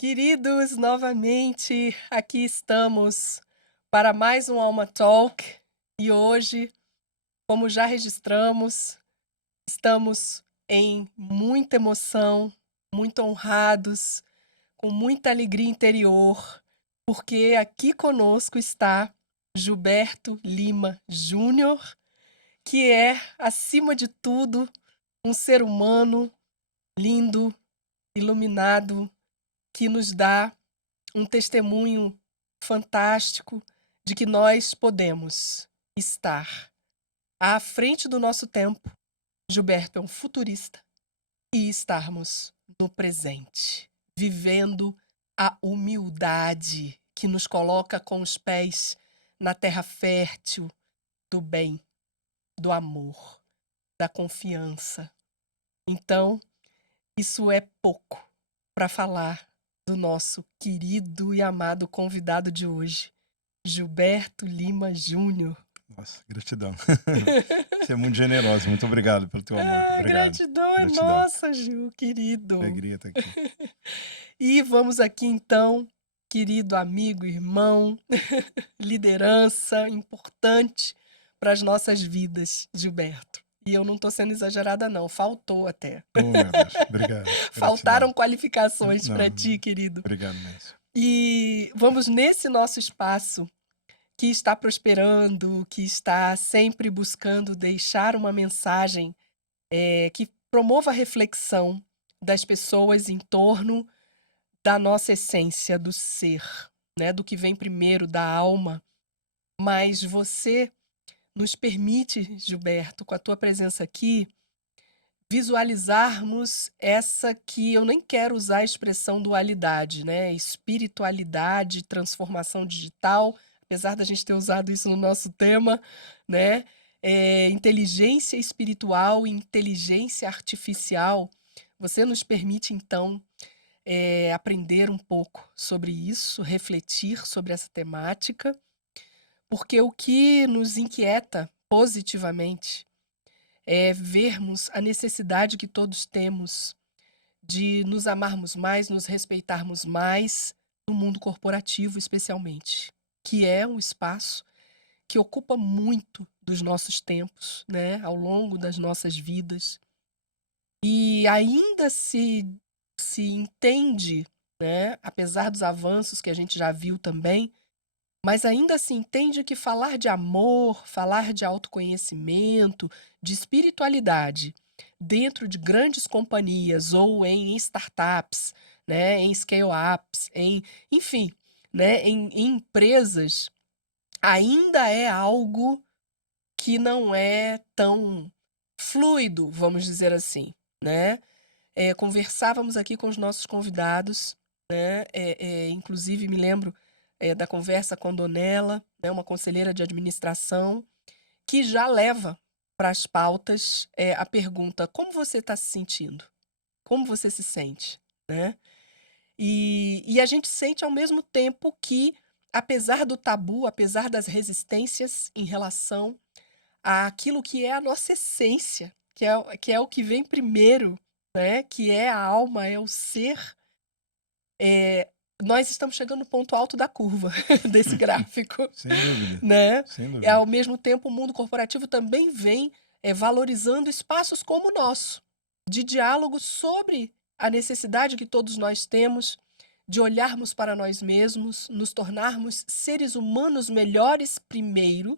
Queridos, novamente aqui estamos para mais um Alma Talk e hoje, como já registramos, estamos em muita emoção, muito honrados, com muita alegria interior, porque aqui conosco está Gilberto Lima Júnior, que é, acima de tudo, um ser humano lindo, iluminado, que nos dá um testemunho fantástico de que nós podemos estar à frente do nosso tempo. Gilberto é um futurista e estarmos no presente, vivendo a humildade que nos coloca com os pés na terra fértil do bem, do amor, da confiança. Então, isso é pouco para falar do nosso querido e amado convidado de hoje, Gilberto Lima Júnior. Nossa, gratidão. Você é muito generoso. Muito obrigado pelo teu amor. Obrigado. Gratidão é Gratidão. nossa, Gil, querido. Alegria estar aqui. E vamos aqui então, querido amigo, irmão, liderança importante para as nossas vidas, Gilberto. E eu não estou sendo exagerada não, faltou até. Oh, meu Deus. Obrigado. Faltaram Gratidão. qualificações para Não, ti, querido. Obrigado mesmo. E vamos nesse nosso espaço que está prosperando, que está sempre buscando deixar uma mensagem que promova a reflexão das pessoas em torno da nossa essência, do ser, né? Do que vem primeiro, da alma. Mas você nos permite, Gilberto, com a tua presença aqui, visualizarmos essa que eu nem quero usar a expressão dualidade, né? Espiritualidade, transformação digital, apesar da gente ter usado isso no nosso tema, né? Inteligência espiritual e inteligência artificial. Você nos permite, então, aprender um pouco sobre isso, refletir sobre essa temática, porque o que nos inquieta positivamente é vermos a necessidade que todos temos de nos amarmos mais, nos respeitarmos mais no mundo corporativo, especialmente, que é um espaço que ocupa muito dos nossos tempos, né, ao longo das nossas vidas. E ainda se entende, né, apesar dos avanços que a gente já viu também, mas ainda se entende que falar de amor, falar de autoconhecimento, de espiritualidade, dentro de grandes companhias ou em startups, né, em scale-ups, enfim, né, em empresas, ainda é algo que não é tão fluido, vamos dizer assim, né? Conversávamos aqui com os nossos convidados, né? Inclusive me lembro da conversa com a Donella, né? Uma conselheira de administração, que já leva para as pautas a pergunta: como você está se sentindo? Como você se sente? Né? E a gente sente ao mesmo tempo que, apesar do tabu, apesar das resistências em relação àquilo que é a nossa essência, que é o que vem primeiro, né? Que é a alma, é o ser, nós estamos chegando no ponto alto da curva desse gráfico, Sem dúvida. né? Sem E dúvida. ao mesmo tempo o mundo corporativo também vem valorizando espaços como o nosso, de diálogo sobre a necessidade que todos nós temos de olharmos para nós mesmos, nos tornarmos seres humanos melhores primeiro,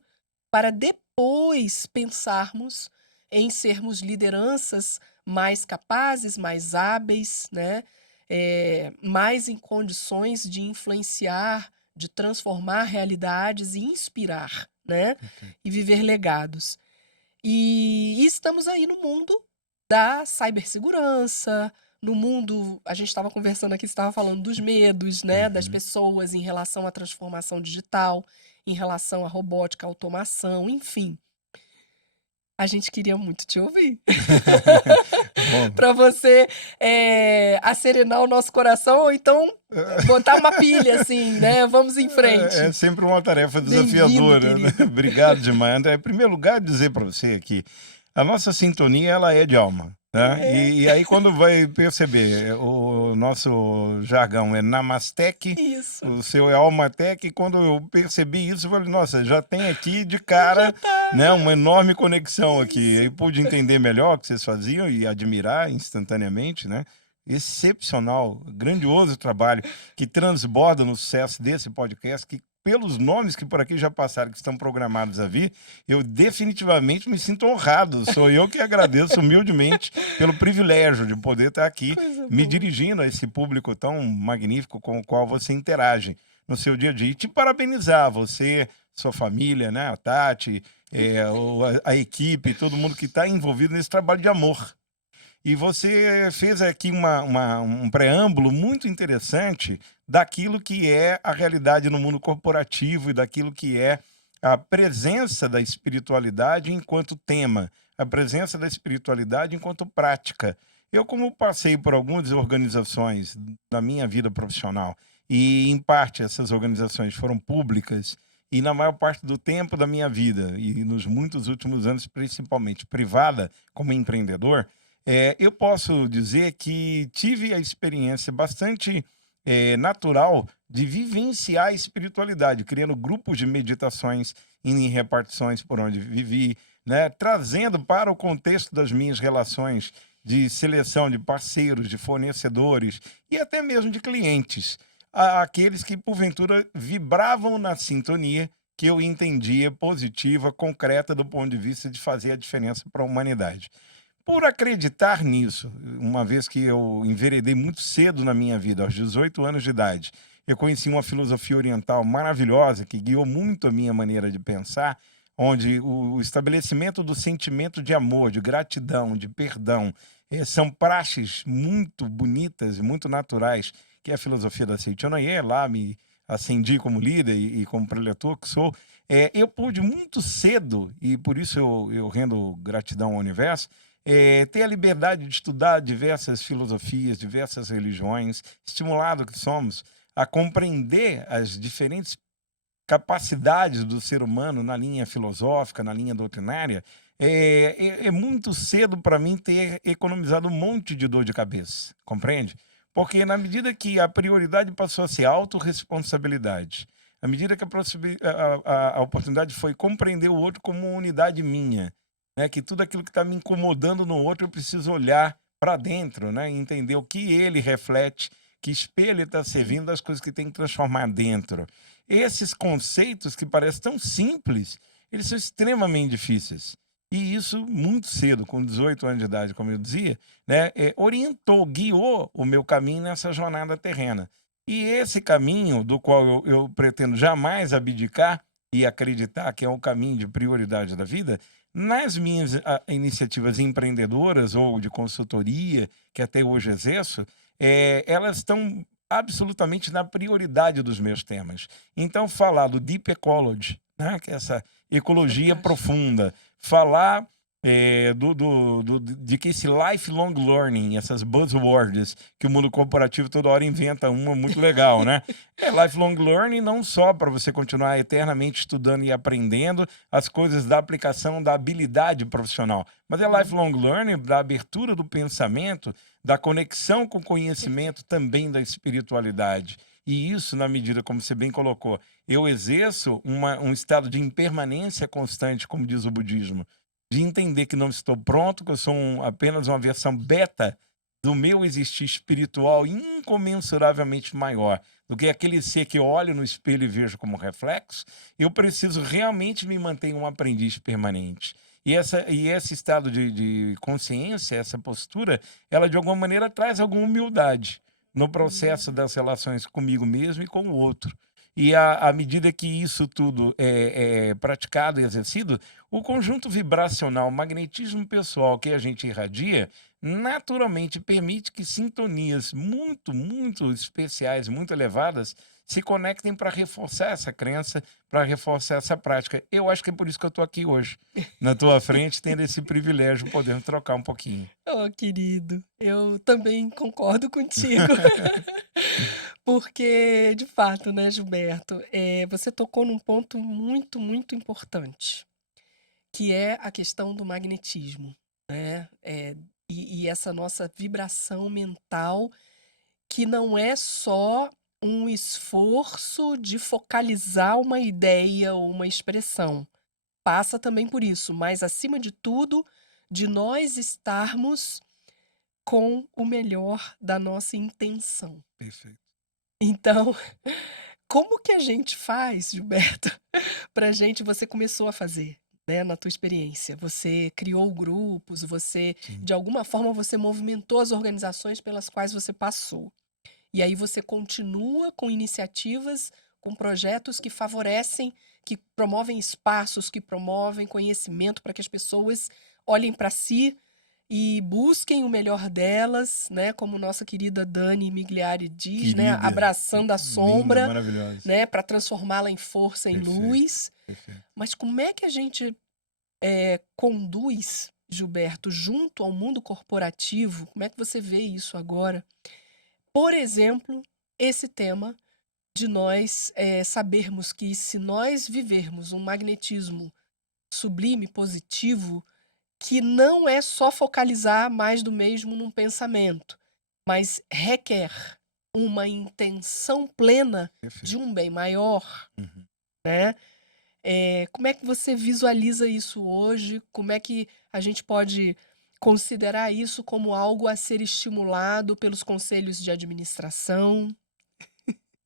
para depois pensarmos em sermos lideranças mais capazes, mais hábeis, né? Mais em condições de influenciar, de transformar realidades e inspirar, né? Perfeito. E viver legados. E estamos aí no mundo da cibersegurança, no mundo, a gente estava conversando aqui, você estava falando dos medos, né, das pessoas em relação à transformação digital, em relação à robótica, à automação, enfim. A gente queria muito te ouvir. Bom, Para você acerenar o nosso coração, ou então botar uma pilha, assim, né? Vamos em frente. é sempre uma tarefa Bem-vindo, desafiadora, né? querido. Obrigado demais. André, em primeiro lugar, dizer para você que a nossa sintonia ela é de alma. né? É, E aí quando vai perceber, o nosso jargão é Namastec, isso. o seu é Almatec, e quando eu percebi isso, eu falei, nossa, já tem aqui de Já cara, tá, né, uma enorme conexão aqui. isso. Aí pude entender melhor o que vocês faziam e admirar instantaneamente, né? Excepcional, grandioso trabalho que transborda no sucesso desse podcast, que pelos nomes que por aqui já passaram, que estão programados a vir, eu definitivamente me sinto honrado. Sou eu que agradeço humildemente pelo privilégio de poder estar aqui Coisa me boa. dirigindo a esse público tão magnífico com o qual você interage no seu dia a dia. E te parabenizar, você, sua família, né, a Tati, a equipe, todo mundo que está envolvido nesse trabalho de amor. E você fez aqui um preâmbulo muito interessante daquilo que é a realidade no mundo corporativo e daquilo que é a presença da espiritualidade enquanto tema, a presença da espiritualidade enquanto prática. Eu, como passei por algumas organizações na minha vida profissional, e em parte essas organizações foram públicas, e na maior parte do tempo da minha vida, e nos muitos últimos anos, principalmente privada, como empreendedor, eu posso dizer que tive a experiência bastante natural de vivenciar a espiritualidade, criando grupos de meditações em repartições por onde vivi, né, trazendo para o contexto das minhas relações de seleção de parceiros, de fornecedores e até mesmo de clientes, aqueles que porventura vibravam na sintonia que eu entendia positiva, concreta do ponto de vista de fazer a diferença para a humanidade. Por acreditar nisso, uma vez que eu enveredei muito cedo na minha vida, aos 18 anos de idade, eu conheci uma filosofia oriental maravilhosa que guiou muito a minha maneira de pensar, onde o estabelecimento do sentimento de amor, de gratidão, de perdão, são praxes muito bonitas e muito naturais, que é a filosofia da Seitianoye, lá me ascendi como líder e como preletor que sou. Eu pude muito cedo, e por isso eu rendo gratidão ao universo, ter a liberdade de estudar diversas filosofias, diversas religiões, estimulado que somos a compreender as diferentes capacidades do ser humano na linha filosófica, na linha doutrinária, é muito cedo para mim ter economizado um monte de dor de cabeça, compreende? Porque na medida que a prioridade passou a ser autorresponsabilidade, à medida que a oportunidade foi compreender o outro como uma unidade minha, né, que tudo aquilo que está me incomodando no outro eu preciso olhar para dentro, né, e entender o que ele reflete, que espelho ele está Sim. servindo das coisas que tem que transformar dentro. Esses conceitos que parecem tão simples, eles são extremamente difíceis. E isso muito cedo, com 18 anos de idade, como eu dizia, né, orientou, guiou o meu caminho nessa jornada terrena. E esse caminho, do qual eu pretendo jamais abdicar e acreditar que é um caminho de prioridade da vida, nas minhas iniciativas empreendedoras ou de consultoria, que até hoje exerço, elas estão absolutamente na prioridade dos meus temas. Então, falar do Deep Ecology, né, que é essa ecologia Fantástico. profunda, falar de que esse lifelong learning, essas buzzwords que o mundo corporativo toda hora inventa uma muito legal, né? É lifelong learning não só para você continuar eternamente estudando e aprendendo as coisas da aplicação da habilidade profissional, mas é Uhum. lifelong learning da abertura do pensamento, da conexão com o conhecimento Perfeito. também da espiritualidade. E isso, na medida como você bem colocou, eu exerço um estado de impermanência constante, como diz o budismo, de entender que não estou pronto, que eu sou apenas uma versão beta do meu existir espiritual incomensuravelmente maior do que aquele ser que eu olho no espelho e vejo como reflexo. Eu preciso realmente me manter um aprendiz permanente. E esse estado de consciência, essa postura, ela de alguma maneira traz alguma humildade no processo Hum. das relações comigo mesmo e com o outro. E à medida que isso tudo é praticado e exercido, o conjunto vibracional, o magnetismo pessoal que a gente irradia, naturalmente permite que sintonias muito, muito especiais, muito elevadas, se conectem para reforçar essa crença, para reforçar essa prática. Eu acho que é por isso que eu estou aqui hoje, na tua frente, tendo esse privilégio, podendo trocar um pouquinho. Oh, querido, eu também concordo contigo. Porque, de fato, né, Gilberto, você tocou num ponto muito, muito importante, que é a questão do magnetismo, né. e essa nossa vibração mental, que não é só um esforço de focalizar uma ideia ou uma expressão. Passa também por isso, mas acima de tudo, de nós estarmos com o melhor da nossa intenção. Perfeito. Então, como que a gente faz, Gilberto, pra gente você começou a fazer, né, na tua experiência, você criou grupos, você Sim. de alguma forma você movimentou as organizações pelas quais você passou. E aí você continua com iniciativas, com projetos que favorecem, que promovem espaços, que promovem conhecimento para que as pessoas olhem para si e busquem o melhor delas, né, como nossa querida Dani Migliari diz, né, Querida, abraçando a linda, sombra, maravilhosa. né, para transformá-la em força, em Perfeito, luz. perfeito. Mas como é que a gente conduz, Gilberto, junto ao mundo corporativo? Como é que você vê isso agora? Por exemplo, esse tema de nós sabermos que se nós vivermos um magnetismo sublime, positivo, que não é só focalizar mais do mesmo num pensamento, mas requer uma intenção plena de Perfeito. um bem maior, Uhum. né? Como é que você visualiza isso hoje? Como é que a gente pode considerar isso como algo a ser estimulado pelos conselhos de administração?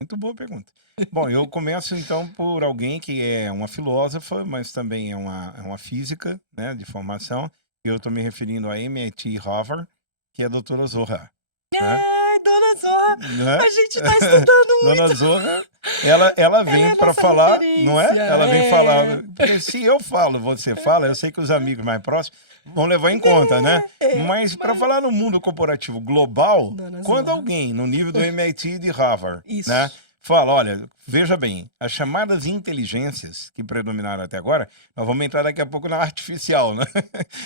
Muito boa pergunta. Bom, eu começo então por alguém que é uma filósofa, mas também é uma física, né, de formação. Eu estou me referindo a MIT Harvard, que é a doutora Zohar, né? Ai, dona Zorra, Né? a gente tá estudando Dona muito. Zohar, ela Ela vem é para nossa falar, não é? referência. Ela vem falar, É. porque se eu falo, você fala, eu sei que os amigos mais próximos vão levar em conta, né? Mas para Mas falar no mundo corporativo global, dona quando Zorra. alguém no nível do MIT e de Harvard, né, Isso, fala, olha, veja bem, as chamadas inteligências que predominaram até agora, nós vamos entrar daqui a pouco na artificial, né?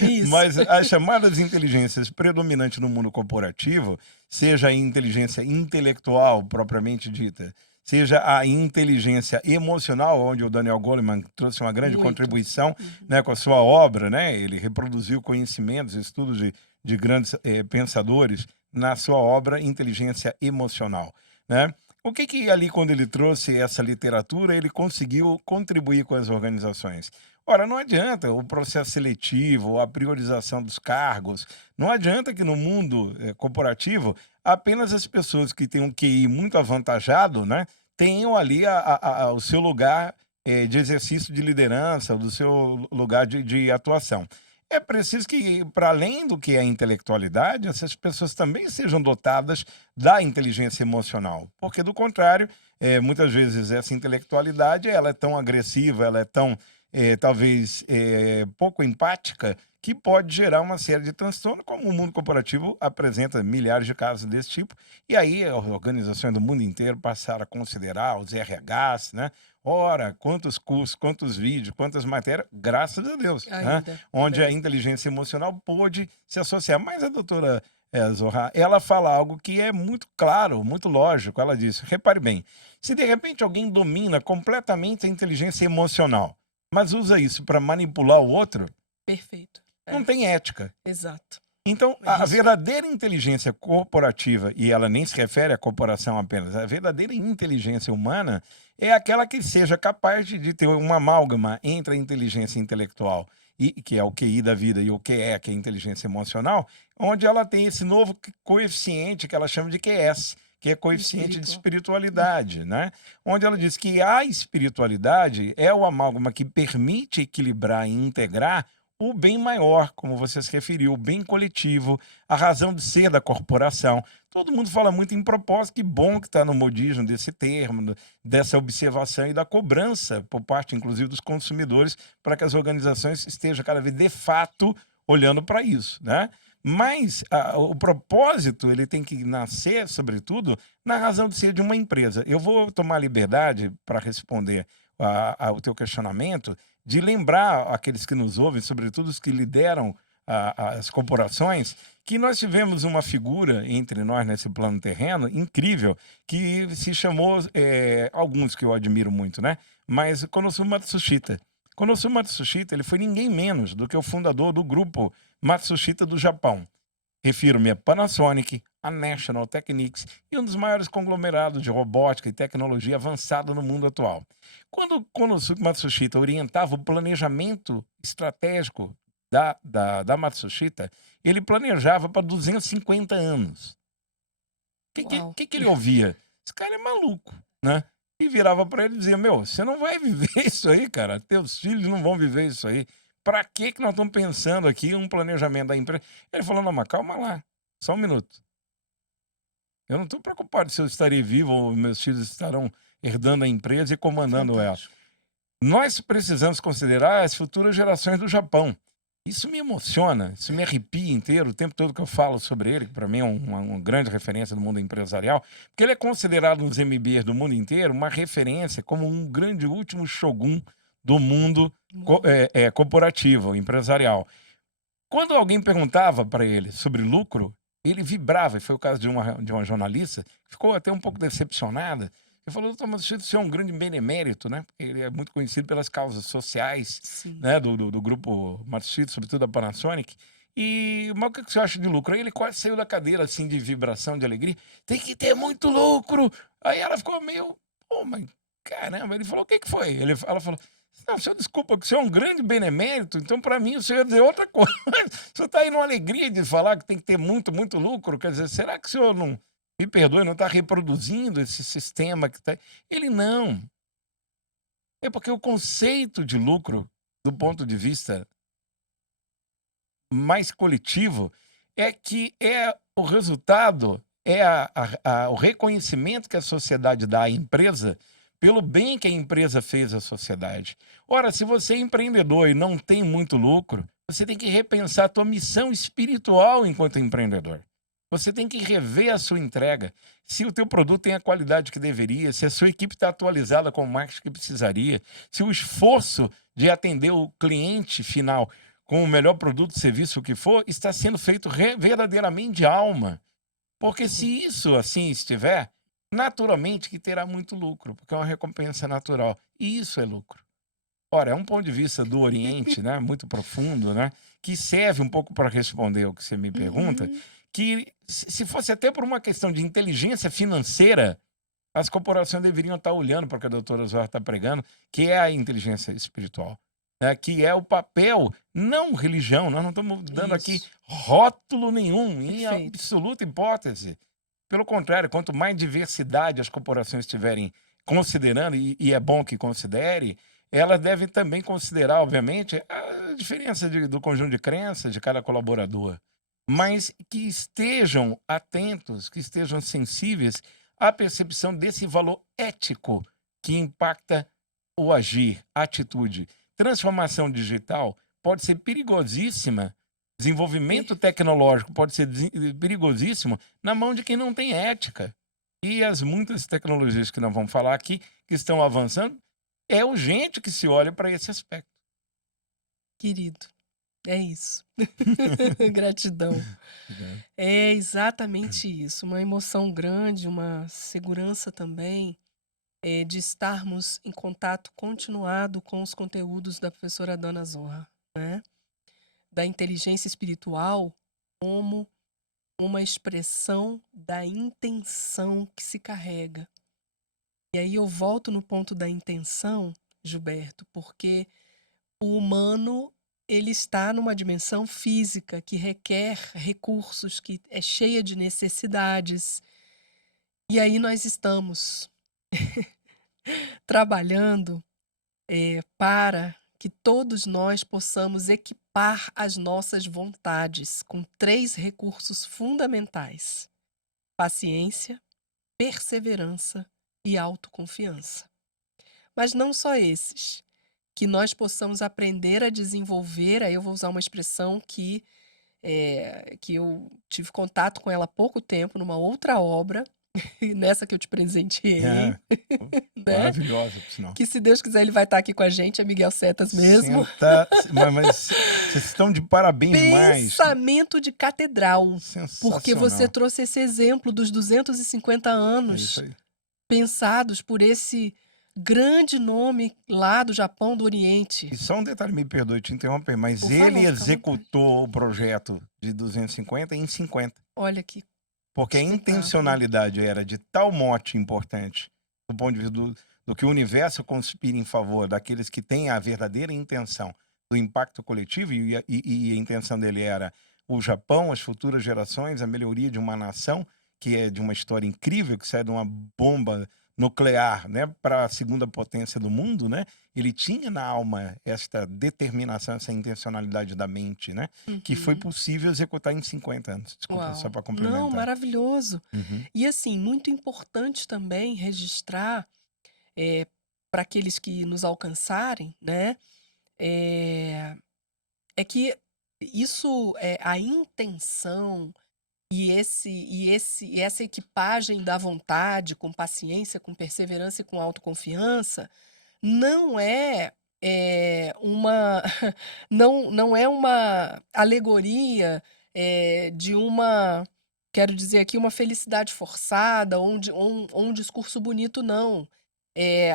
isso. Mas as chamadas inteligências predominantes no mundo corporativo, seja a inteligência intelectual propriamente dita, seja a inteligência emocional, onde o Daniel Goleman trouxe uma grande Muito. contribuição, Uhum. né, com a sua obra, né? Ele reproduziu conhecimentos, estudos de grandes pensadores na sua obra Inteligência Emocional, né? O que que ali, quando ele trouxe essa literatura, ele conseguiu contribuir com as organizações? Ora, não adianta o processo seletivo, a priorização dos cargos, não adianta que no mundo corporativo apenas as pessoas que têm um QI muito avantajado, né, tenham ali o seu lugar de exercício de liderança, do seu lugar de atuação. É preciso que, para além do que é a intelectualidade, essas pessoas também sejam dotadas da inteligência emocional, porque do contrário, muitas vezes essa intelectualidade ela é tão agressiva, ela é tão talvez pouco empática, que pode gerar uma série de transtornos, como o mundo corporativo apresenta milhares de casos desse tipo. E aí as organizações do mundo inteiro passaram a considerar os RHs, né? Ora, quantos cursos, quantos vídeos, quantas matérias, graças a Deus, né? Ainda Onde a bem. inteligência emocional pôde se associar. Mas a doutora Zohar, ela fala algo que é muito claro, muito lógico. Ela diz: repare bem, se de repente alguém domina completamente a inteligência emocional, mas usa isso para manipular o outro, Perfeito. não tem ética. Exato. Então, É a isso. verdadeira inteligência corporativa, e ela nem se refere à corporação apenas, a verdadeira inteligência humana é aquela que seja capaz de ter uma amálgama entre a inteligência intelectual, que é o QI da vida, e o QE, que é a inteligência emocional, onde ela tem esse novo coeficiente que ela chama de QS, que é coeficiente de Espiritual. espiritualidade, né? Onde ela diz que a espiritualidade é o amálgama que permite equilibrar e integrar o bem maior, como você se referiu, o bem coletivo, a razão de ser da corporação. Todo mundo fala muito em propósito, que bom que está no modismo desse termo, dessa observação e da cobrança por parte, inclusive, dos consumidores, para que as organizações estejam cada vez, de fato, olhando para isso, né? Mas o propósito ele tem que nascer, sobretudo, na razão de ser de uma empresa. Eu vou tomar a liberdade para responder ao teu questionamento, de lembrar aqueles que nos ouvem, sobretudo os que lideram as corporações, que nós tivemos uma figura entre nós nesse plano terreno incrível, que se chamou, alguns que eu admiro muito, né? Mas Konosuke Matsushita. Konosuke Matsushita, ele foi ninguém menos do que o fundador do grupo Matsushita do Japão. Refiro-me a Panasonic, a National Technics e um dos maiores conglomerados de robótica e tecnologia avançada no mundo atual. Quando Konosuke Matsushita orientava o planejamento estratégico da Matsushita, ele planejava para 250 anos. O Uau. que ele ouvia? Esse cara é maluco, né? E virava para ele e dizia: Meu, você não vai viver isso aí, cara. Teus filhos não vão viver isso aí. Para que nós estamos pensando aqui um planejamento da empresa? Ele falou: Não, mas calma lá, só um minuto. Eu não estou preocupado se eu estarei vivo ou meus filhos estarão herdando a empresa e comandando ela. Fantástico. Nós precisamos considerar as futuras gerações do Japão. Isso me emociona, isso me arrepia inteiro o tempo todo que eu falo sobre ele, que para mim é uma grande referência do mundo empresarial, porque ele é considerado nos MBAs do mundo inteiro uma referência como um grande último shogun do mundo Uau. corporativo, empresarial. Quando alguém perguntava para ele sobre lucro, ele vibrava, e foi o caso de uma jornalista, que ficou até um pouco decepcionada. Ele falou: Doutor Matsushita, você é um grande benemérito, né? Porque ele é muito conhecido pelas causas sociais, Sim. né? Do grupo Matsushita, sobretudo da Panasonic. Mas o que você acha de lucro? Aí ele quase saiu da cadeira, assim, de vibração, de alegria. Tem que ter muito lucro! Aí ela ficou meio, pô, mas caramba. Ele falou: O que foi? Ela falou: Não, senhor, desculpa, que o senhor é um grande benemérito, então para mim o senhor ia dizer outra coisa. O senhor está aí numa alegria de falar que tem que ter muito, muito lucro. Quer dizer, será que o senhor não, me perdoe, não está reproduzindo esse sistema que está. Ele não. É porque o conceito de lucro, do ponto de vista mais coletivo, é que é o resultado, é o reconhecimento que a sociedade dá à empresa pelo bem que a empresa fez à sociedade. Ora, se você é empreendedor e não tem muito lucro, você tem que repensar a tua missão espiritual enquanto empreendedor. Você tem que rever a sua entrega. Se o teu produto tem a qualidade que deveria, se a sua equipe está atualizada com o marketing que precisaria, se o esforço de atender o cliente final com o melhor produto, serviço, o que for, está sendo feito verdadeiramente de alma. Porque se isso assim estiver, naturalmente que terá muito lucro, porque é uma recompensa natural. E isso é lucro. Ora, é um ponto de vista do Oriente, né, muito profundo, né, que serve um pouco para responder o que você me pergunta, Uhum. que se fosse até por uma questão de inteligência financeira, as corporações deveriam estar olhando para o que a doutora Zohar está pregando, que é a inteligência espiritual, né, que é o papel, não religião, nós não estamos dando aqui Isso. rótulo nenhum, em Perfeito. absoluta hipótese. Pelo contrário, quanto mais diversidade as corporações estiverem considerando, e é bom que considere, elas devem também considerar, obviamente, a diferença do conjunto de crenças de cada colaborador, mas que estejam atentos, que estejam sensíveis à percepção desse valor ético que impacta o agir, a atitude. Transformação digital pode ser perigosíssima, desenvolvimento Perfeito. tecnológico pode ser perigosíssimo na mão de quem não tem ética. E as muitas tecnologias que nós vamos falar aqui, que estão avançando, é urgente que se olhe para esse aspecto. Querido, é isso. Gratidão. Obrigado. É exatamente isso, uma emoção grande, uma segurança também, de estarmos em contato continuado com os conteúdos da professora Dona Zorra, né, da inteligência espiritual como uma expressão da intenção que se carrega. E aí eu volto no ponto da intenção, Gilberto, porque o humano, ele está numa dimensão física que requer recursos, que é cheia de necessidades. E aí nós estamos trabalhando, para que todos nós possamos equipar as nossas vontades com 3 recursos fundamentais: paciência, perseverança e autoconfiança. Mas não só esses. Que nós possamos aprender a desenvolver, aí eu vou usar uma expressão que eu tive contato com ela há pouco tempo, numa outra obra, e nessa que eu te presenteei, É, né? maravilhosa, por sinal. Que se Deus quiser ele vai estar aqui com a gente, é Miguel Setas mesmo. Mas vocês estão de parabéns demais. Pensamento de catedral, porque você Sensacional. trouxe esse exemplo dos 250 É isso anos aí. pensados por esse grande nome lá do Japão, do Oriente. E só um detalhe, me perdoe te interromper, mas Por ele favor, fica à vontade. executou o projeto de 250 em 50. Olha que Porque a espetáculo. intencionalidade era de tal mote importante, do ponto de vista do que o universo conspira em favor daqueles que têm a verdadeira intenção do impacto coletivo, e a intenção dele era o Japão, as futuras gerações, a melhoria de uma nação, que é de uma história incrível, que sai de uma bomba nuclear, né, para a segunda potência do mundo, né? Ele tinha na alma esta determinação, essa intencionalidade da mente, né? Que foi Uhum. possível executar em 50 anos. Desculpa, só Uau. para Não, complementar. maravilhoso. Uhum. E assim, muito importante também registrar, para aqueles que nos alcançarem, né, é que isso, a intenção e essa equipagem da vontade, com paciência, com perseverança e com autoconfiança, não é, uma não é uma alegoria, de uma, quero dizer aqui, uma felicidade forçada ou um discurso bonito, não.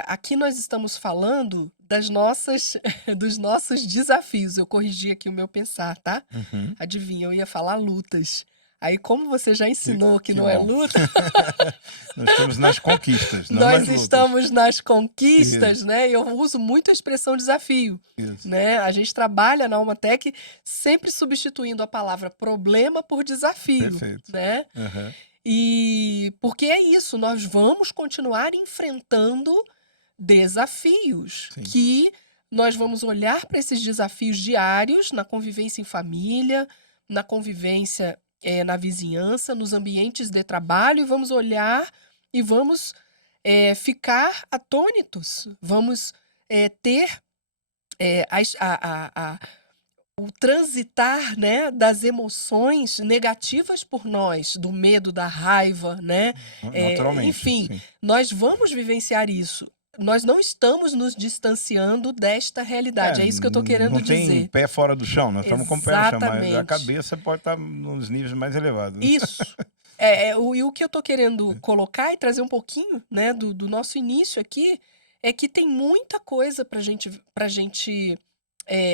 Aqui nós estamos falando das nossas dos nossos desafios. Eu corrigi aqui o meu pensar, tá? Uhum. Adivinha, eu ia falar lutas. Aí, como você já ensinou que Que não é bom. luta, Nós estamos nas conquistas, não nas nós lutas. estamos nas Isso, conquistas, né? Eu uso muito a expressão desafio, isso. né? A gente trabalha na Almatec sempre substituindo a palavra problema por desafio, Perfeito. né? Aham. E porque é isso, nós vamos continuar enfrentando desafios Sim. que nós vamos olhar para esses desafios diários na convivência em família, na convivência, na vizinhança, nos ambientes de trabalho, e vamos olhar e vamos, ficar atônitos, vamos, ter, as a o transitar, né, das emoções negativas por nós, do medo, da raiva, né, Naturalmente, enfim, sim. nós vamos vivenciar isso. Nós não estamos nos distanciando desta realidade, é isso que eu estou querendo Não tem dizer. pé fora do chão, nós estamos com o pé no chão, mas a Exatamente. cabeça pode estar nos níveis mais elevados. Isso. O que eu estou querendo colocar e trazer um pouquinho, né, do nosso início aqui, é que tem muita coisa para gente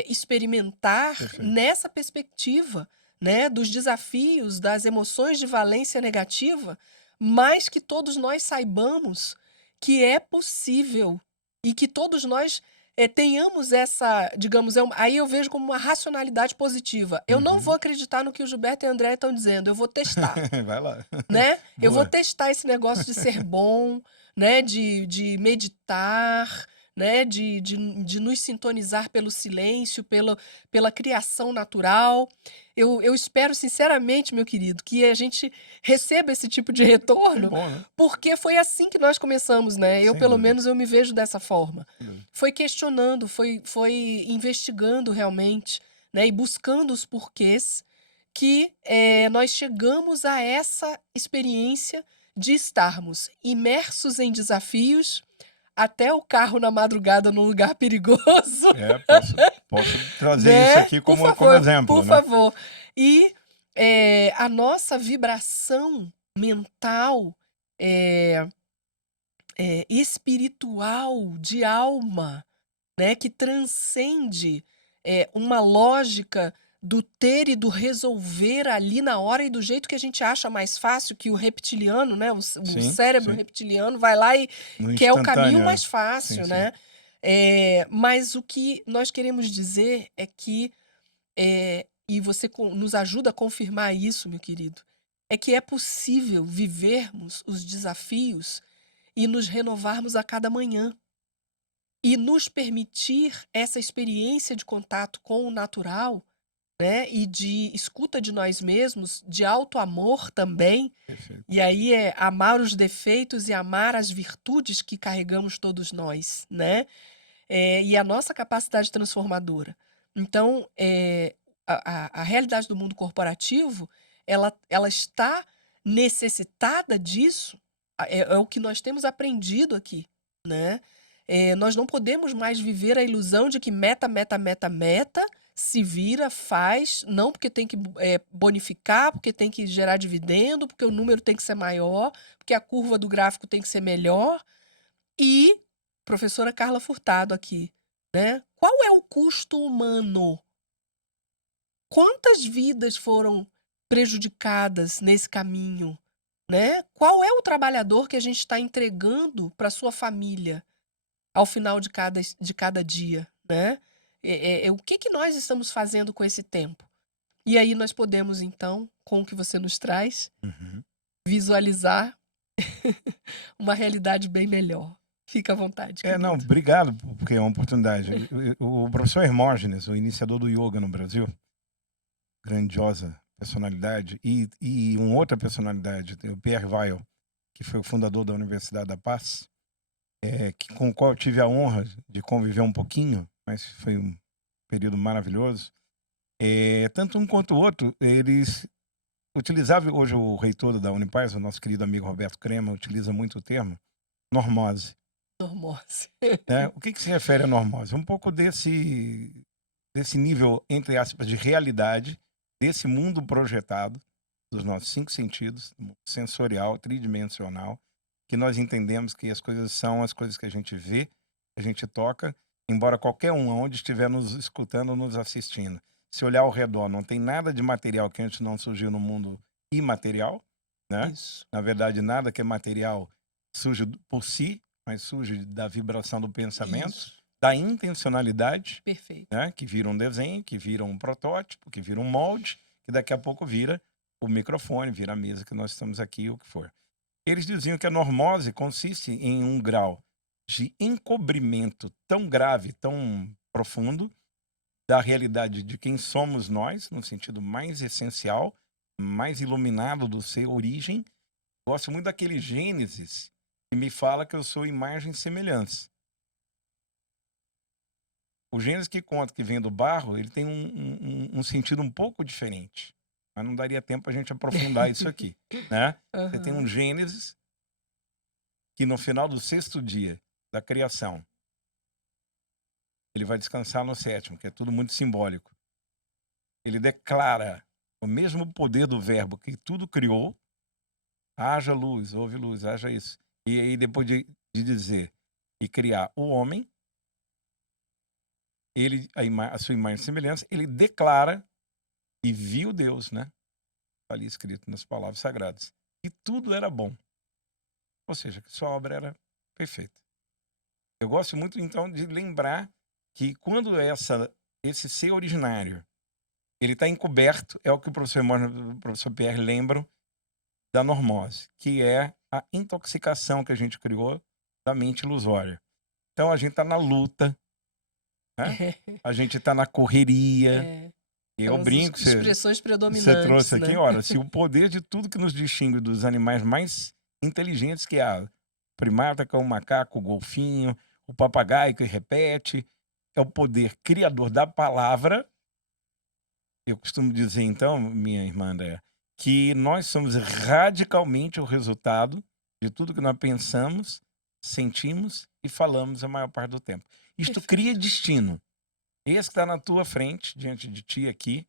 experimentar Perfeito. nessa perspectiva, né, dos desafios, das emoções de valência negativa, mas que todos nós saibamos que é possível e que todos nós tenhamos essa, digamos, aí eu vejo como uma racionalidade positiva. Eu não vou Uhum. acreditar no que o Gilberto e a André estão dizendo, eu vou testar. Vai lá. Né? Eu vou Boa. testar esse negócio de ser bom, né, de meditar, né, de nos sintonizar pelo silêncio, pela criação natural. Eu espero sinceramente, meu querido, que a gente receba esse tipo de Que retorno, bom, né? porque foi assim que nós começamos, né? Eu, Sem pelo dúvida. menos, eu me vejo dessa forma. Sem dúvida. Foi questionando, foi investigando realmente, né, e buscando os porquês que, nós chegamos a essa experiência de estarmos imersos em desafios, até o carro na madrugada num lugar perigoso, Posso trazer isso né. aqui Por como favor, exemplo, por né? favor. E, a nossa vibração mental, eh espiritual, de alma, né, que transcende, uma lógica do ter e do resolver ali na hora e do jeito que a gente acha mais fácil, que o reptiliano, né, o Sim, cérebro sim. reptiliano vai lá e No quer o caminho instantâneo, mais sim, fácil, sim. né. Mas o que nós queremos dizer é que, e você nos ajuda a confirmar isso, meu querido, é que é possível vivermos os desafios e nos renovarmos a cada manhã. E nos permitir essa experiência de contato com o natural, né, e de escuta de nós mesmos, de autoamor também, Perfeito. e aí é amar os defeitos e amar as virtudes que carregamos todos nós, né, e a nossa capacidade transformadora. Então, a realidade do mundo corporativo, ela está necessitada disso, é o que nós temos aprendido aqui, né. Nós não podemos mais viver a ilusão de que meta, meta, meta, meta, se vira, faz, não porque tem que bonificar, porque tem que gerar dividendo, porque o número tem que ser maior, porque a curva do gráfico tem que ser melhor, e professora Carla Furtado aqui, né? Qual é o custo humano? Quantas vidas foram prejudicadas nesse caminho, né? Qual é o trabalhador que a gente está entregando para sua família ao final de cada dia, né? O que que nós estamos fazendo com esse tempo? E aí nós podemos, então, com o que você nos traz, Uhum. visualizar uma realidade bem melhor. Fica à vontade, Não, querido. obrigado, porque é uma oportunidade. O professor Hermógenes, o iniciador do yoga no Brasil, grandiosa personalidade, e uma outra personalidade, o Pierre Weil, que foi o fundador da Universidade da Paz, com o qual eu tive a honra de conviver um pouquinho, mas foi um período maravilhoso. Tanto um quanto o outro, eles utilizavam, hoje o reitor da Unipaz, o nosso querido amigo Roberto Crema, utiliza muito o termo normose. Normose. Né? O que se refere a normose? Um pouco desse nível, entre aspas, de realidade, desse mundo projetado, dos nossos 5 sentidos, sensorial, tridimensional, que nós entendemos que as coisas são as coisas que a gente vê, que a gente toca, embora qualquer um, onde estiver nos escutando ou nos assistindo, se olhar ao redor, não tem nada de material que antes não surgiu no mundo imaterial, né? Isso. Na verdade, nada que é material surge por si, mas surge da vibração do pensamento, Isso. da intencionalidade, Perfeito. né? Que vira um desenho, que vira um protótipo, que vira um molde, que daqui a pouco vira o microfone, vira a mesa que nós estamos aqui, o que for. Eles diziam que a normose consiste em um grau de encobrimento tão grave, tão profundo, da realidade de quem somos nós, no sentido mais essencial, mais iluminado do ser origem. Gosto muito daquele Gênesis que me fala que eu sou imagem e semelhança. O Gênesis que conta que vem do barro, ele tem um sentido um pouco diferente. Mas não daria tempo a gente aprofundar isso aqui, né? Você tem um Gênesis que no final do 6º dia da criação, ele vai descansar no 7º, que é tudo muito simbólico. Ele declara o mesmo poder do verbo que tudo criou, haja luz, houve luz, haja isso. E aí depois de dizer e criar o homem, ele, a sua imagem e semelhança, ele declara e viu Deus, né? Está ali escrito nas palavras sagradas. E tudo era bom. Ou seja, que sua obra era perfeita. Eu gosto muito, então, de lembrar que quando esse ser originário, ele está encoberto, é o que o professor Pierre lembram da normose, que é a intoxicação que a gente criou da mente ilusória. Então, a gente está na luta, né? A gente está na correria. Eu São as brinco, expressões você predominantes, trouxe aqui, né? ora, se o poder de tudo que nos distingue dos animais mais inteligentes, que é a primata, que é o macaco, o golfinho, o papagaio que repete, é o poder criador da palavra. Eu costumo dizer, então, minha irmã Andréa, que nós somos radicalmente o resultado de tudo que nós pensamos, sentimos e falamos a maior parte do tempo. Isto cria destino. Esse que está na tua frente, diante de ti aqui,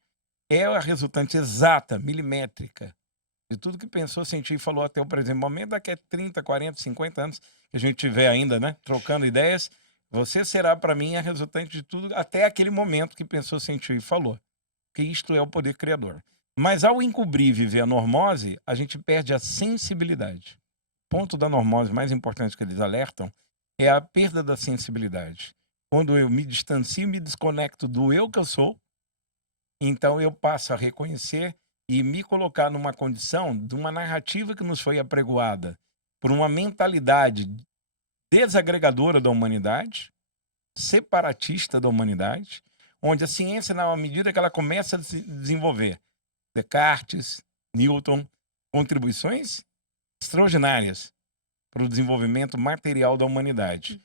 é a resultante exata, milimétrica, de tudo que pensou, sentiu e falou até o presente momento. Daqui a 30, 40, 50 anos, que a gente tiver ainda, né, trocando ideias, você será para mim a resultante de tudo até aquele momento que pensou, sentiu e falou. Porque isto é o poder criador. Mas ao encobrir e viver a normose, a gente perde a sensibilidade. O ponto da normose mais importante que eles alertam é a perda da sensibilidade. Quando eu me distancio, me desconecto do eu que eu sou, então eu passo a reconhecer e me colocar numa condição de uma narrativa que nos foi apregoada por uma mentalidade desagregadora da humanidade, separatista da humanidade, onde a ciência, na medida que ela começa a se desenvolver, Descartes, Newton, contribuições extraordinárias para o desenvolvimento material da humanidade.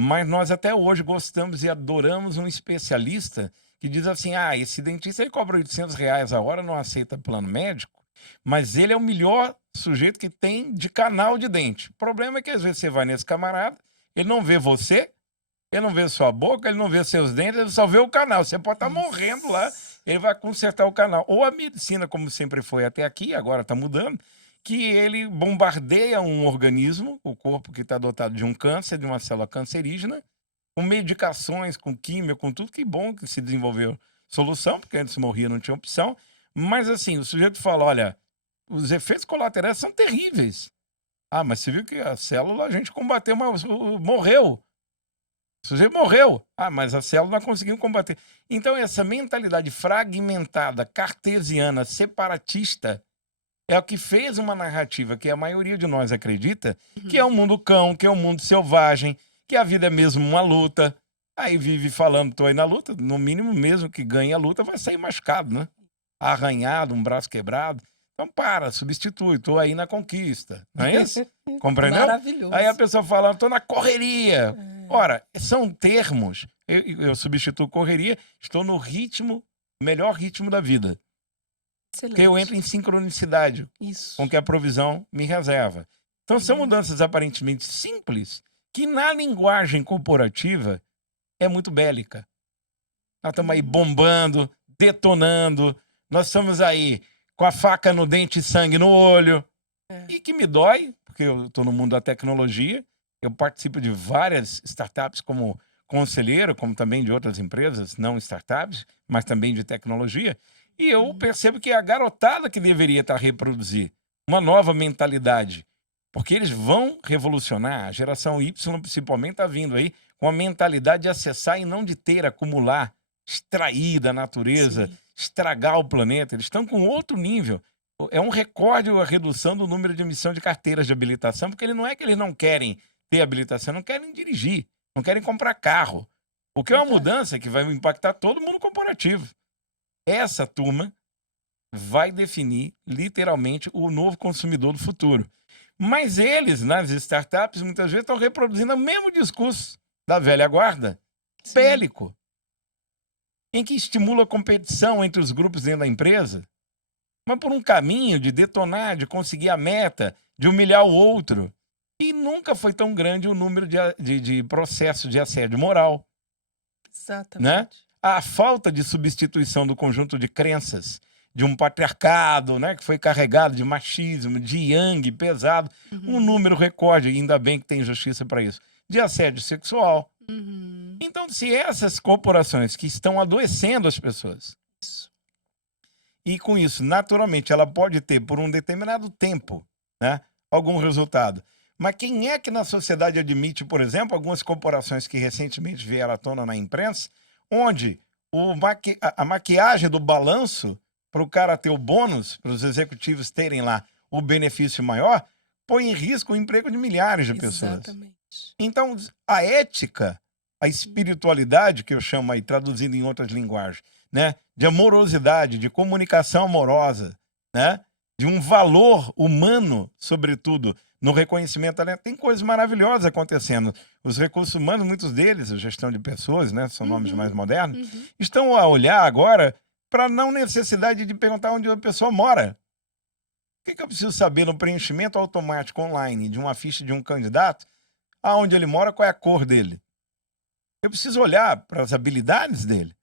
Mas nós até hoje gostamos e adoramos um especialista que diz assim, esse dentista ele cobra R$800 a hora, não aceita plano médico, mas ele é o melhor sujeito que tem de canal de dente. O problema é que às vezes você vai nesse camarada, ele não vê você, ele não vê sua boca, ele não vê seus dentes, ele só vê o canal. Você pode estar morrendo lá, ele vai consertar o canal. Ou a medicina, como sempre foi até aqui, agora está mudando, que ele bombardeia um organismo, o corpo que está dotado de um câncer, de uma célula cancerígena, com medicações, com química, com tudo. Que bom que se desenvolveu solução, porque antes morria, não tinha opção. Mas assim, o sujeito fala, olha, os efeitos colaterais são terríveis. Ah, mas você viu que a célula a gente combateu, mas morreu. O sujeito morreu. Ah, mas a célula não conseguiu combater. Então, essa mentalidade fragmentada, cartesiana, separatista, é o que fez uma narrativa que a maioria de nós acredita, que é um mundo cão, que é um mundo selvagem, que a vida é mesmo uma luta. Aí vive falando, tô aí na luta, no mínimo mesmo que ganhe a luta, vai sair machucado, né? Arranhado, um braço quebrado. Então substitui, tô aí na conquista, não é isso? Compreendeu? Aí a Maravilhoso. pessoa fala, tô na correria. É, Ora, são termos, eu substituo correria, estou no ritmo, melhor ritmo da vida. Porque eu entro excelente. em sincronicidade com Isso. que a provisão me reserva. Então são mudanças aparentemente simples, que na linguagem corporativa é muito bélica. Nós estamos aí bombando, detonando, nós estamos aí com a faca no dente e sangue no olho. É. E que me dói, porque eu estou no mundo da tecnologia, eu participo de várias startups como conselheiro, como também de outras empresas, não startups, mas também de tecnologia, e eu percebo que é a garotada que deveria estar reproduzir uma nova mentalidade, porque eles vão revolucionar. A geração Y, principalmente, está vindo aí com a mentalidade de acessar e não de ter, acumular, extrair da natureza, Sim. estragar o planeta. Eles estão com outro nível. É um recorde a redução do número de emissão de carteiras de habilitação, porque não é que eles não querem ter habilitação, não querem dirigir, não querem comprar carro. Porque é uma Verdade. mudança que vai impactar todo mundo corporativo. Essa turma vai definir, literalmente, o novo consumidor do futuro. Mas eles, nas startups, muitas vezes estão reproduzindo o mesmo discurso da velha guarda, Sim. bélico, em que estimula a competição entre os grupos dentro da empresa, mas por um caminho de detonar, de conseguir a meta, de humilhar o outro. E nunca foi tão grande o número de processos de assédio moral, né? Exatamente. A falta de substituição do conjunto de crenças de um patriarcado, né, que foi carregado de machismo, de yang pesado, um número recorde, e ainda bem que tem justiça para isso, de assédio sexual. Uhum. Então, se essas corporações que estão adoecendo as pessoas, Isso. e com isso, naturalmente, ela pode ter, por um determinado tempo, né, algum resultado. Mas quem é que na sociedade admite, por exemplo, algumas corporações que recentemente vieram à tona na imprensa, onde a maquiagem do balanço para o cara ter o bônus, para os executivos terem lá o benefício maior, põe em risco o emprego de milhares de pessoas. Exatamente. Então, a ética, a espiritualidade, que eu chamo aí, traduzindo em outras linguagens, né, de amorosidade, de comunicação amorosa, né, de um valor humano, sobretudo, no reconhecimento, né, tem coisas maravilhosas acontecendo. Os recursos humanos, muitos deles, a gestão de pessoas, né, são nomes mais modernos, estão a olhar agora para não necessidade de perguntar onde a pessoa mora. O que eu preciso saber no preenchimento automático online de uma ficha de um candidato, aonde ele mora, qual é a cor dele? Eu preciso olhar para as habilidades dele,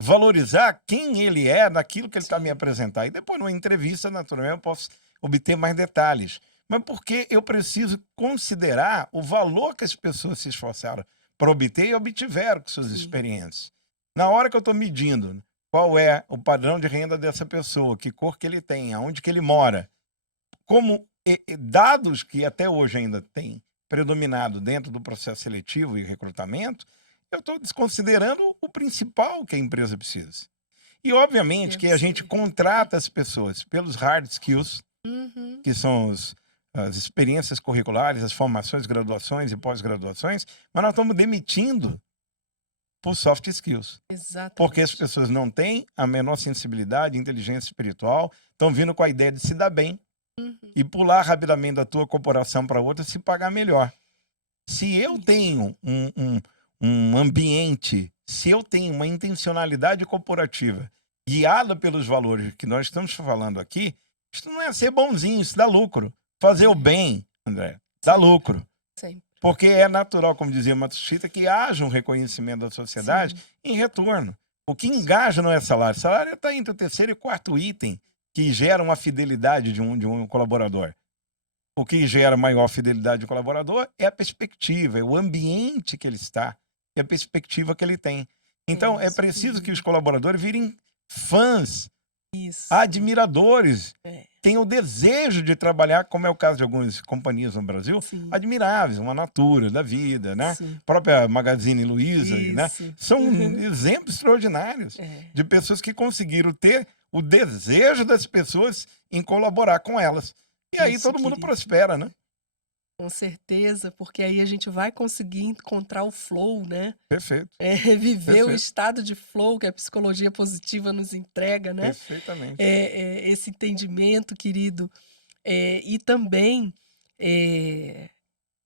valorizar quem ele é naquilo que ele está me apresentando. E depois, numa entrevista, naturalmente, eu posso obter mais detalhes. Mas porque eu preciso considerar o valor que as pessoas se esforçaram para obter e obtiveram com suas experiências. Na hora que eu estou medindo qual é o padrão de renda dessa pessoa, que cor que ele tem, aonde que ele mora, como dados que até hoje ainda têm predominado dentro do processo seletivo e recrutamento, eu estou desconsiderando o principal que a empresa precisa. E, obviamente, que a gente contrata as pessoas pelos hard skills, que são as experiências curriculares, as formações, graduações e pós-graduações, mas nós estamos demitindo por soft skills. Exatamente. Porque as pessoas não têm a menor sensibilidade, inteligência espiritual, estão vindo com a ideia de se dar bem e pular rapidamente da tua corporação para outra se pagar melhor. Se eu tenho um ambiente, se eu tenho uma intencionalidade corporativa guiada pelos valores que nós estamos falando aqui, isso não é ser bonzinho, isso dá lucro. Fazer o bem, André, dá lucro. Sempre. Porque é natural, como dizia Matsushita, que haja um reconhecimento da sociedade em retorno. O que engaja não é salário. Salário está entre o terceiro e quarto item que geram a fidelidade de um colaborador? O que gera maior fidelidade do colaborador é a perspectiva, é o ambiente que ele está, é a perspectiva que ele tem. É Então, é isso, preciso que os querido. colaboradores virem fãs, Isso. admiradores, É, tenham o desejo de trabalhar, como é o caso de algumas companhias no Brasil, sim, admiráveis, uma Natura da vida, né? sim. Própria Magazine Luiza, né? Isso. São exemplos extraordinários É, de pessoas que conseguiram ter o desejo das pessoas em colaborar com elas. E aí isso, todo mundo querido. prospera, né? Com certeza, porque aí a gente vai conseguir encontrar o flow, né? Perfeito, Viver o perfeito, estado de flow que a psicologia positiva nos entrega, né? perfeitamente. Esse entendimento, querido. E também eh,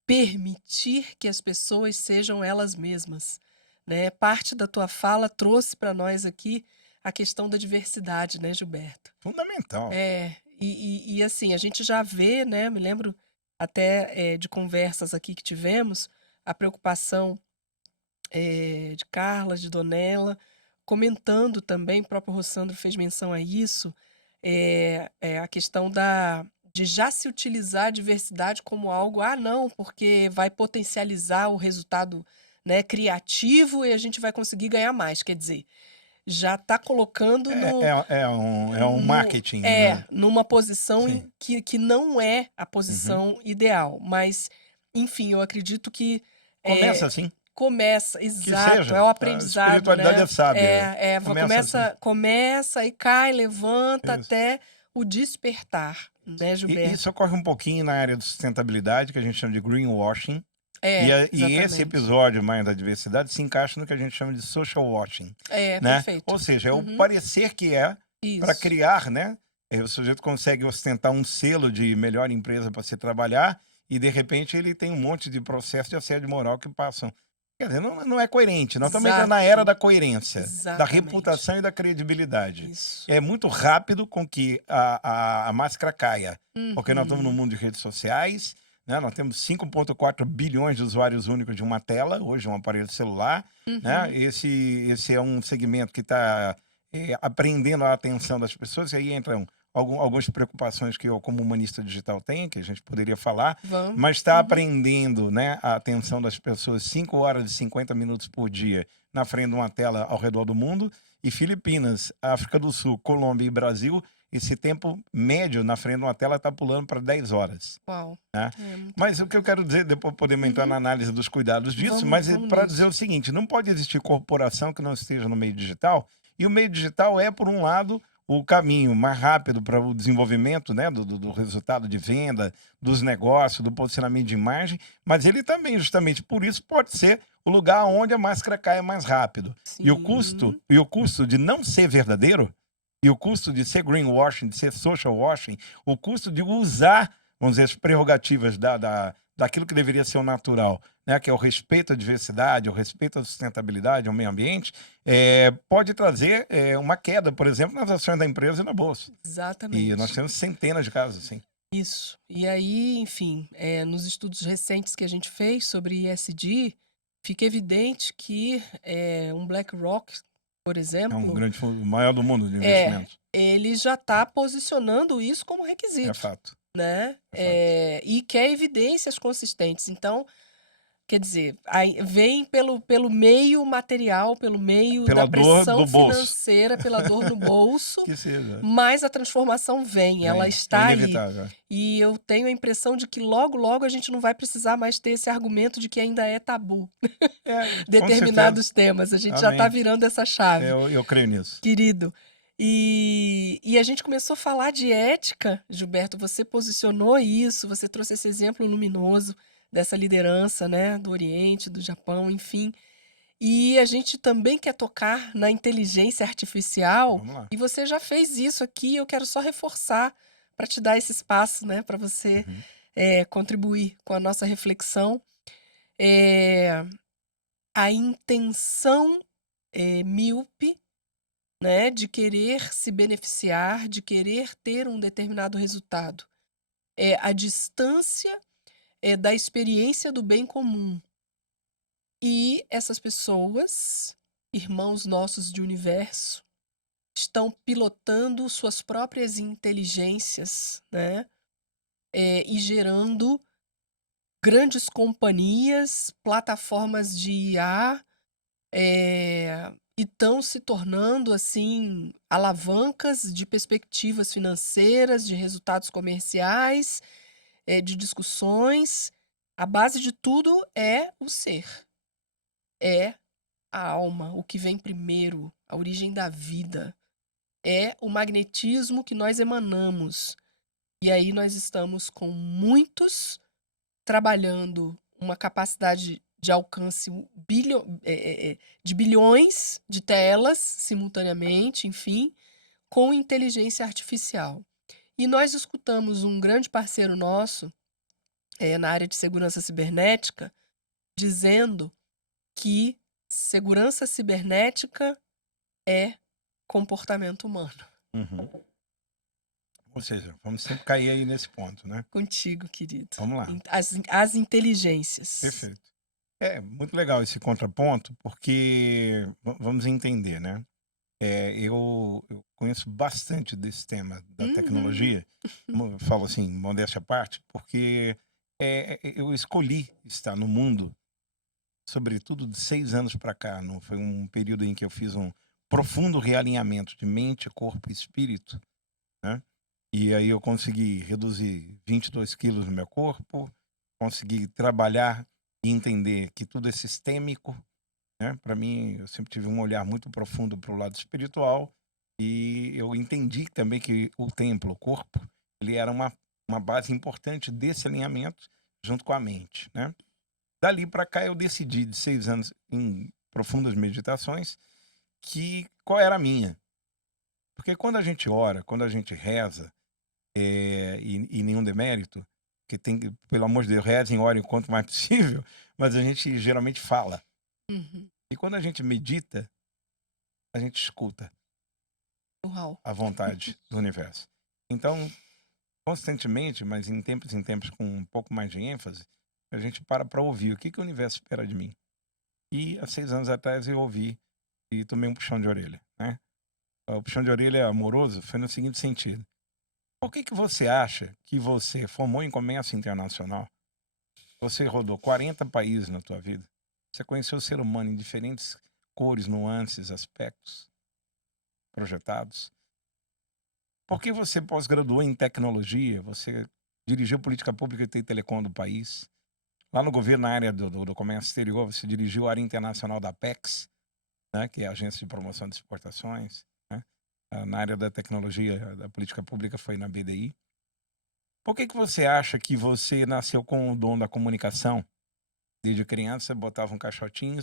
permitir que as pessoas sejam elas mesmas, né? Parte da tua fala trouxe para nós aqui a questão da diversidade, né, Gilberto? Fundamental. Assim, a gente já vê, né? Me lembro até de conversas aqui que tivemos, a preocupação de Carla, de Donella, comentando também, o próprio Rossandro fez menção a isso, a questão de já se utilizar a diversidade como algo, ah, não, porque vai potencializar o resultado, né, criativo e a gente vai conseguir ganhar mais. Quer dizer, já está colocando É um marketing, né? numa posição Sim. que não é a Uhum. posição ideal. Mas, enfim, eu acredito que Começa eh, assim, começa, que exato, é seja. o A aprendizado, espiritualidade é né? sábia. Começa assim. Começa e cai, levanta Isso. até o despertar, né, E isso Gilberto? ocorre um pouquinho na área de sustentabilidade, que a gente chama de greenwashing. E esse Exatamente. episódio mais da diversidade se encaixa no que a gente chama de social washing, né? Ou Perfeito. seja, é o Uhum, parecer que é para isso. criar, né? O sujeito consegue ostentar um selo de melhor empresa para se trabalhar e, de repente, ele tem um monte de processos de assédio moral que passam. Quer dizer, não é coerente. Nós estamos entrando na era Exato. da coerência, da Exatamente. reputação e da credibilidade. Isso. É muito rápido com que a máscara caia, porque nós estamos no Uhum, mundo de redes sociais, né? Nós temos 5,4 bilhões de usuários únicos de uma tela, hoje um aparelho celular, né? uhum. Esse é um segmento que está apreendendo a atenção das pessoas, e aí entram algumas preocupações que eu, como humanista digital, tenho, que a gente poderia falar, Vamos. mas está Uhum. aprendendo, né, a atenção das pessoas 5 horas e 50 minutos por dia na frente de uma tela ao redor do mundo, e Filipinas, África do Sul, Colômbia e Brasil, esse tempo médio na frente de uma tela está pulando para 10 horas. Uau. Né? É muita Mas o que eu coisa. quero dizer, depois podemos entrar Uhum. na análise dos cuidados disso, Vamos, mas vamos para dizer nisso. o seguinte: não pode existir corporação que não esteja no meio digital, e o meio digital é, por um lado, o caminho mais rápido para o desenvolvimento, né, do resultado de venda, dos negócios, do posicionamento de imagem, mas ele também, justamente por isso, pode ser o lugar onde a máscara caia mais rápido. Sim. E o custo de não ser verdadeiro, e o custo de ser greenwashing, de ser social washing, o custo de usar, vamos dizer, as prerrogativas daquilo que deveria ser o natural, né, que é o respeito à diversidade, o respeito à sustentabilidade, ao meio ambiente, pode trazer uma queda, por exemplo, nas ações da empresa e na bolsa. E nós Exatamente. temos centenas de casos assim. Isso. E aí, enfim, nos estudos recentes que a gente fez sobre ISD, fica evidente que um BlackRock, por É um exemplo, grande fundo, o maior do mundo de é, investimentos. ele já está posicionando isso como É requisito, fato, né? é fato. E quer evidências consistentes. Então, quer dizer, aí vem pelo meio material, pelo meio da Pela dor pressão do bolso. financeira, pela dor no bolso, Que seja. mas a transformação vem, ela Vem. É está aí. inevitável. E eu tenho a impressão de que logo, logo a gente não vai precisar mais ter esse argumento de que ainda é tabu Com certeza. determinados temas. A gente já está Amém. virando essa chave, Eu creio nisso. querido. E a gente começou a falar de ética, Gilberto. Você posicionou isso, você trouxe esse exemplo luminoso dessa liderança, né, do Oriente, do Japão, enfim. E a gente também quer tocar na inteligência artificial, Vamos lá. e você já fez isso aqui. Eu quero só reforçar para te dar esse espaço, né, para você Uhum. contribuir com a nossa reflexão. Eh, a intenção míope, né, de querer se beneficiar, de querer ter um determinado resultado. É a distância da experiência do bem comum. E essas pessoas, irmãos nossos de universo, estão pilotando suas próprias inteligências, né, e gerando grandes companhias, plataformas de IA, e estão se tornando, assim, alavancas de perspectivas financeiras, de resultados comerciais, de discussões. A base de tudo é o ser, é a alma, o que vem primeiro, a origem da vida, é o magnetismo que nós emanamos. E aí nós estamos com muitos trabalhando uma capacidade de alcance de bilhões de telas simultaneamente, enfim, com inteligência artificial. E nós escutamos um grande parceiro nosso, na área de segurança cibernética, dizendo que segurança cibernética é comportamento humano. Uhum. Ou seja, vamos sempre cair aí nesse ponto, né? Contigo, querido. Vamos lá. As inteligências. Perfeito. É muito legal esse contraponto, porque vamos entender, né? Eu conheço bastante desse tema da Uhum. tecnologia, eu falo assim, modéstia à parte, porque eu escolhi estar no mundo, sobretudo de 6 anos para cá. Não foi um período em que eu fiz um profundo realinhamento de mente, corpo e espírito, né? E aí eu consegui reduzir 22 quilos no meu corpo, consegui trabalhar e entender que tudo é sistêmico, né? Para mim, eu sempre tive um olhar muito profundo para o lado espiritual e eu entendi também que o templo, o corpo, ele era uma base importante desse alinhamento junto com a mente, né? Dali para cá eu decidi, de 6 anos em profundas meditações, que qual era a minha. Porque quando a gente ora, quando a gente reza, e nenhum demérito, que tem que, pelo amor de Deus, rezem, orem o quanto mais possível, mas a gente geralmente fala. Uhum. E quando a gente medita, a gente escuta Uau. a vontade do universo. Então, constantemente, mas em tempos com um pouco mais de ênfase, a gente para ouvir o que que o universo espera de mim. E há 6 anos atrás eu ouvi e tomei um puxão de orelha, né? O puxão de orelha amoroso foi no seguinte sentido: por que que você acha que você formou em comércio internacional? Você rodou 40 países na tua vida. Você conheceu o ser humano em diferentes cores, nuances, aspectos projetados. Por que você pós-graduou em tecnologia? Você dirigiu política pública e telecom do país. Lá no governo, na área do comércio exterior, você dirigiu a área internacional da Apex, né, que é a Agência de Promoção de Exportações, né? Na área da tecnologia, da política pública, foi na BDI. Por que que você acha que você nasceu com o dom da comunicação? Desde criança, botava um caixotinho,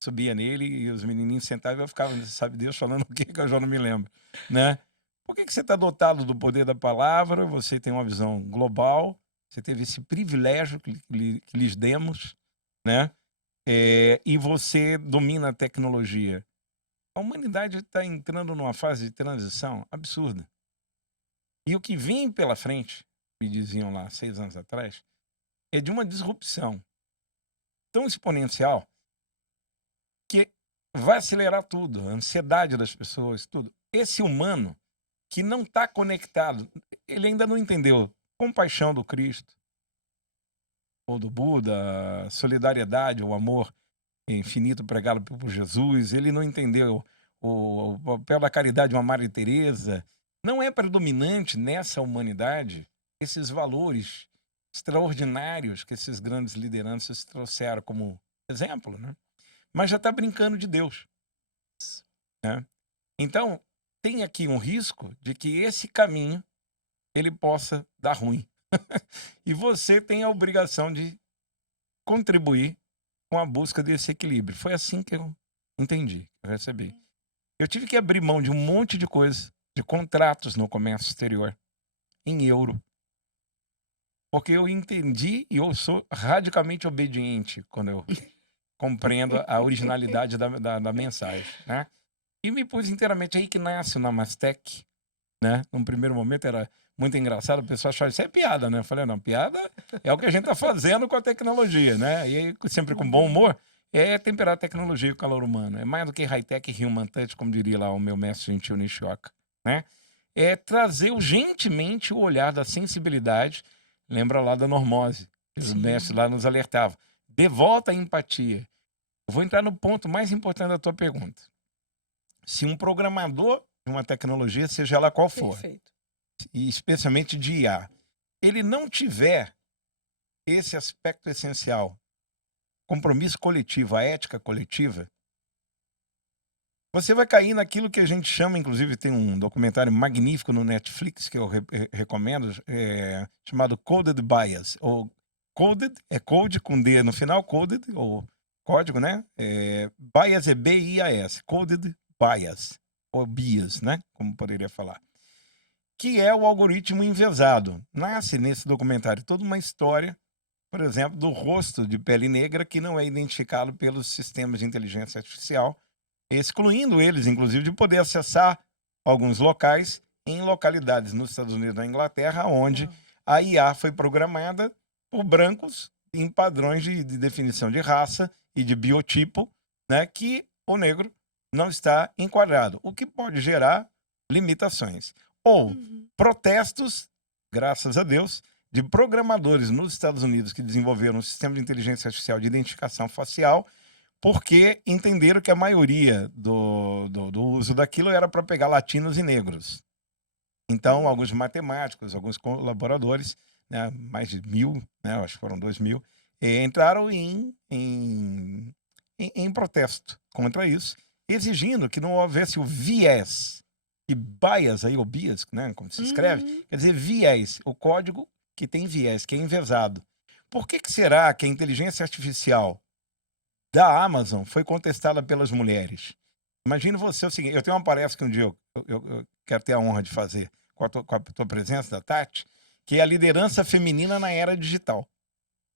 subia nele e os menininhos sentavam e eu ficava, sabe Deus, falando o que que eu já não me lembro, né? Por que que você está dotado do poder da palavra? Você tem uma visão global, você teve esse privilégio que lhes demos, né? E você domina a tecnologia. A humanidade está entrando numa fase de transição absurda. E o que vem pela frente, me diziam lá 6 anos atrás, é de uma disrupção tão exponencial que vai acelerar tudo, a ansiedade das pessoas, tudo. Esse humano que não está conectado, ele ainda não entendeu compaixão do Cristo ou do Buda, a solidariedade, o amor infinito pregado por Jesus, ele não entendeu o papel da caridade de uma Maria Teresa. Não é predominante nessa humanidade esses valores extraordinários que esses grandes lideranças trouxeram como exemplo, né? Mas já está brincando de Deus, né? Então, tem aqui um risco de que esse caminho ele possa dar ruim. E você tem a obrigação de contribuir com a busca desse equilíbrio. Foi assim que eu entendi, que eu recebi. Eu tive que abrir mão de um monte de coisa, de contratos no comércio exterior, em euro. Porque eu entendi e eu sou radicalmente obediente quando eu compreendo a originalidade da mensagem, né? E me pus inteiramente aí que nasce o Namastec, né? Num primeiro momento era muito engraçado, o pessoal achava isso é piada, né? Eu falei, não, piada é o que a gente está fazendo com a tecnologia, né? E aí, sempre com bom humor, é temperar a tecnologia e o calor humano. É mais do que high-tech e human touch, como diria lá o meu mestre gentil Nishioka, né? É trazer urgentemente o olhar da sensibilidade. Lembra lá da normose, que os mestres Sim, lá nos alertavam. De volta à empatia. Eu vou entrar no ponto mais importante da tua pergunta. Se um programador de uma tecnologia, seja ela qual for, perfeito. e especialmente de IA, ele não tiver esse aspecto essencial, compromisso coletivo, a ética coletiva, você vai cair naquilo que a gente chama, inclusive tem um documentário magnífico no Netflix que eu recomendo, chamado Coded Bias, ou Coded, é code com D no final, coded, ou código, né? Bias é B-I-A-S, Coded Bias, ou bias, né? Como poderia falar. Que é o algoritmo enviesado. Nasce nesse documentário toda uma história, por exemplo, do rosto de pele negra que não é identificado pelos sistemas de inteligência artificial, excluindo eles, inclusive, de poder acessar alguns locais em localidades nos Estados Unidos e na Inglaterra, onde Uau. a IA foi programada por brancos em padrões de definição de raça e de biotipo, né, que o negro não está enquadrado, o que pode gerar limitações. Ou Uhum. protestos, graças a Deus, de programadores nos Estados Unidos que desenvolveram um sistema de inteligência artificial de identificação facial, porque entenderam que a maioria do uso daquilo era para pegar latinos e negros. Então, alguns matemáticos, alguns colaboradores, né, mais de 1000, né, acho que foram 2000, entraram em protesto contra isso, exigindo que não houvesse o viés, e bias aí, ou bias, né, como se escreve, Uhum. quer dizer viés, o código que tem viés, que é envesado. Por que será que a inteligência artificial da Amazon foi contestada pelas mulheres? Imagine você o seguinte, eu tenho uma palestra que um dia eu quero ter a honra de fazer com a tua presença, da Tati, que é a liderança feminina na era digital,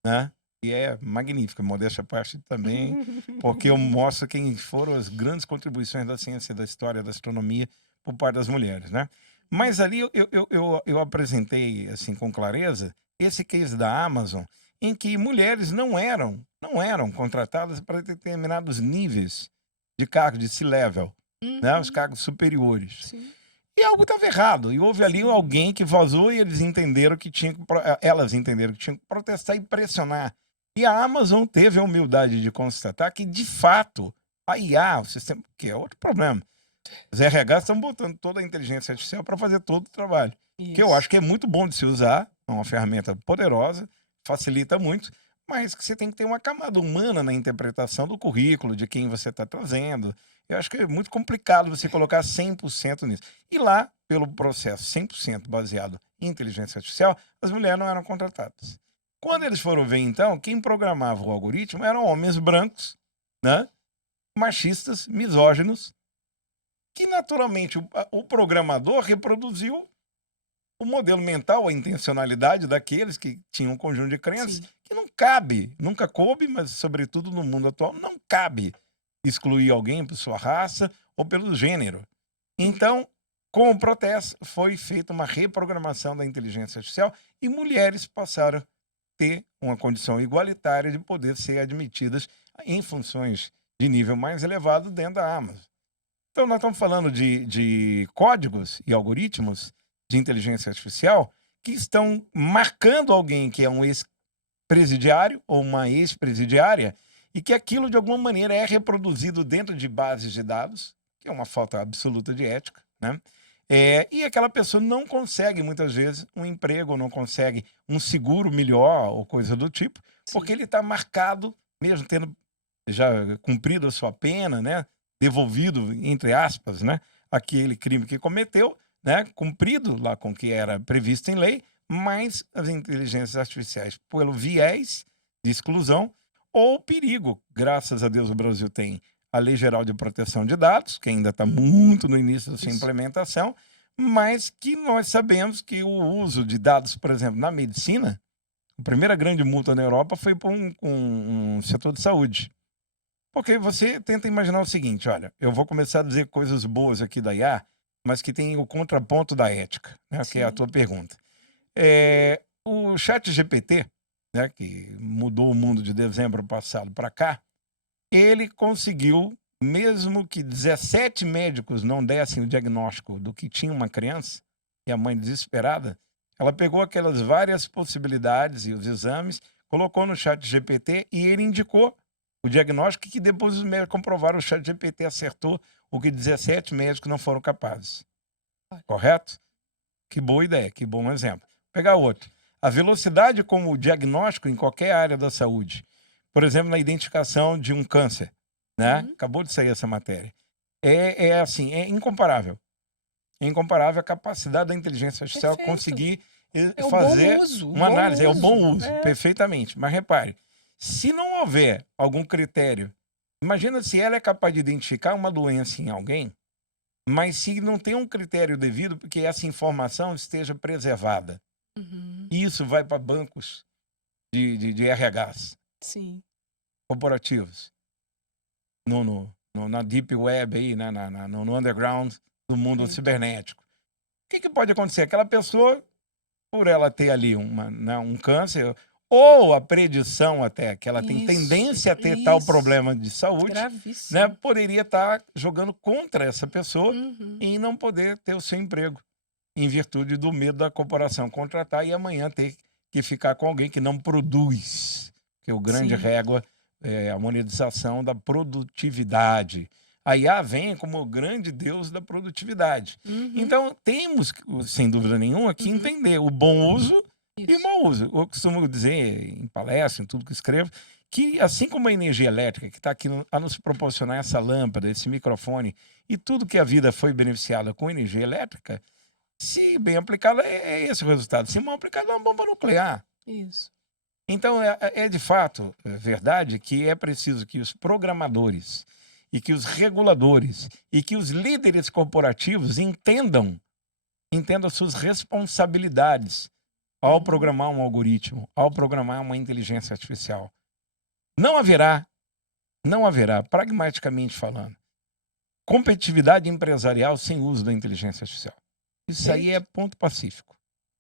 né? E é magnífica, modéstia à parte também, porque eu mostro quem foram as grandes contribuições da ciência, da história, da astronomia por parte das mulheres, né? Mas ali eu apresentei, assim, com clareza, esse case da Amazon, em que mulheres não eram contratadas para determinados níveis de cargo de C-level, né? Os Uhum. cargos superiores. Sim, E algo estava errado. E houve ali sim. alguém que vazou e eles entenderam que tinha que elas entenderam que tinham que protestar e pressionar. E a Amazon teve a humildade de constatar que, de fato, a IA, o sistema, que é outro problema. Os RH estão botando toda a inteligência artificial para fazer todo o trabalho. Que eu Isso. acho que é muito bom de se usar, é uma ferramenta poderosa, facilita muito, mas que você tem que ter uma camada humana na interpretação do currículo, de quem você está trazendo. Eu acho que é muito complicado você colocar 100% nisso. E lá, pelo processo 100% baseado em inteligência artificial, as mulheres não eram contratadas. Quando eles foram ver, então, quem programava o algoritmo eram homens brancos, né? Machistas, misóginos, que naturalmente o programador reproduziu o modelo mental, a intencionalidade daqueles que tinham um conjunto de crenças Sim. que não cabe, nunca coube, mas sobretudo no mundo atual, não cabe excluir alguém por sua raça ou pelo gênero. Então, com o protesto, foi feita uma reprogramação da inteligência artificial e mulheres passaram a ter uma condição igualitária de poder ser admitidas em funções de nível mais elevado dentro da Amazon. Então, nós estamos falando de códigos e algoritmos de inteligência artificial que estão marcando alguém que é um ex-presidiário ou uma ex-presidiária e que aquilo, de alguma maneira, é reproduzido dentro de bases de dados, que é uma falta absoluta de ética, né? E aquela pessoa não consegue, muitas vezes, um emprego, ou não consegue um seguro melhor ou coisa do tipo, porque Sim. ele está marcado, mesmo tendo já cumprido a sua pena, né, devolvido, entre aspas, né, aquele crime que cometeu, né, cumprido lá com o que era previsto em lei, mas as inteligências artificiais, pelo viés de exclusão ou perigo. Graças a Deus o Brasil tem a Lei Geral de Proteção de Dados, que ainda está muito no início da sua Isso. implementação, mas que nós sabemos que o uso de dados, por exemplo, na medicina, a primeira grande multa na Europa foi para um setor de saúde. Porque você tenta imaginar o seguinte, olha, eu vou começar a dizer coisas boas aqui da IA, mas que tem o contraponto da ética, né, que é a Sim. tua pergunta. O ChatGPT, né, que mudou o mundo de dezembro passado para cá, ele conseguiu, mesmo que 17 médicos não dessem o diagnóstico do que tinha uma criança, e a mãe desesperada, ela pegou aquelas várias possibilidades e os exames, colocou no chat GPT e ele indicou o diagnóstico que depois os médicos comprovaram, o chat GPT acertou o que 17 médicos não foram capazes. Olha. Correto? Que boa ideia, que bom exemplo. Vou pegar outro. A velocidade como diagnóstico em qualquer área da saúde. Por exemplo, na identificação de um câncer, né? Uhum. Acabou de sair essa matéria. É assim, é incomparável. É incomparável a capacidade da inteligência artificial Perfeito. conseguir É o bom fazer uso, o uma bom análise. É o bom uso. uso, É. perfeitamente. Mas repare, se não houver algum critério, imagina se ela é capaz de identificar uma doença em alguém, mas se não tem um critério devido, porque essa informação esteja preservada. Uhum. Isso vai para bancos de RHs Sim. corporativos, na deep web aí, né, no underground do mundo Perfeito. cibernético. O que pode acontecer? Aquela pessoa, por ela ter ali um câncer, ou a predição até, que ela tem Isso, tendência a ter tal isso. problema de saúde, né, Gravíssimo. poderia estar jogando contra essa pessoa Uhum. em não poder ter o seu emprego, em virtude do medo da corporação contratar e amanhã ter que ficar com alguém que não produz, que é o grande Sim. régua, a monetização da produtividade. A IA vem como o grande deus da produtividade. Uhum. Então, temos, sem dúvida nenhuma, que Uhum. entender o bom uso e o Isso. mau uso. Eu costumo dizer em palestra, em tudo que escrevo, que assim como a energia elétrica, que está aqui a nos proporcionar essa lâmpada, esse microfone e tudo que a vida foi beneficiada com energia elétrica, se bem aplicada, é esse o resultado. Se mal aplicada, é uma bomba nuclear. Isso. Então, é de fato verdade que é preciso que os programadores e que os reguladores e que os líderes corporativos entendam suas responsabilidades ao Uhum. programar um algoritmo, ao programar uma inteligência artificial. Não haverá, pragmaticamente falando, competitividade empresarial sem uso da inteligência artificial. Isso aí é Perfeito. ponto pacífico.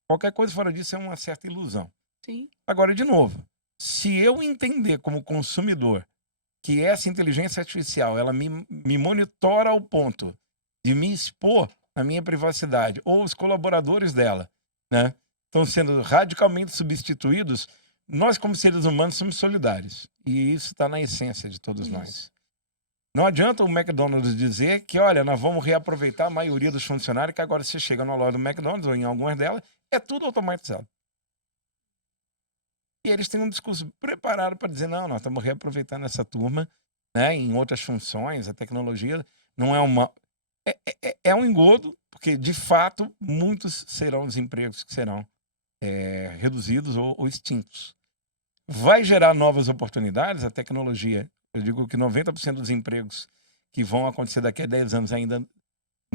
Qualquer coisa fora disso é uma certa ilusão. Sim. Agora, de novo, se eu entender como consumidor que essa inteligência artificial ela me monitora ao ponto de me expor na minha privacidade, ou os colaboradores dela, né, estão sendo radicalmente substituídos, nós, como seres humanos, somos solidários. E isso está na essência de todos Isso. nós. Não adianta o McDonald's dizer que, olha, nós vamos reaproveitar a maioria dos funcionários, que agora você chega na loja do McDonald's, ou em algumas delas, é tudo automatizado. E eles têm um discurso preparado para dizer, não, nós estamos reaproveitando essa turma, né, em outras funções, a tecnologia não é uma... É um engodo, porque, de fato, muitos serão os empregos que serão reduzidos ou extintos. Vai gerar novas oportunidades, a tecnologia. Eu digo que 90% dos empregos que vão acontecer daqui a 10 anos ainda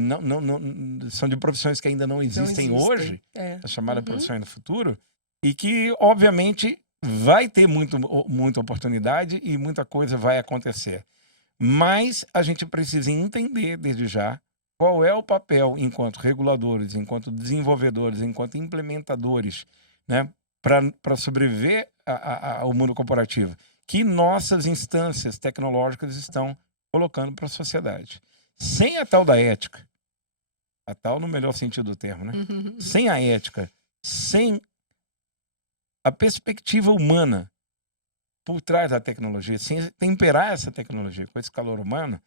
não são de profissões que ainda não Não existem hoje, existem. as chamadas Uhum. profissões do futuro, e que, obviamente, vai ter muita oportunidade e muita coisa vai acontecer. Mas a gente precisa entender, desde já, qual é o papel enquanto reguladores, enquanto desenvolvedores, enquanto implementadores, né, para sobreviver ao mundo corporativo, que nossas instâncias tecnológicas estão colocando para a sociedade. Sem a tal da ética, a tal no melhor sentido do termo, né? Uhum. Sem a ética, sem a perspectiva humana por trás da tecnologia, sem temperar essa tecnologia com esse calor humano,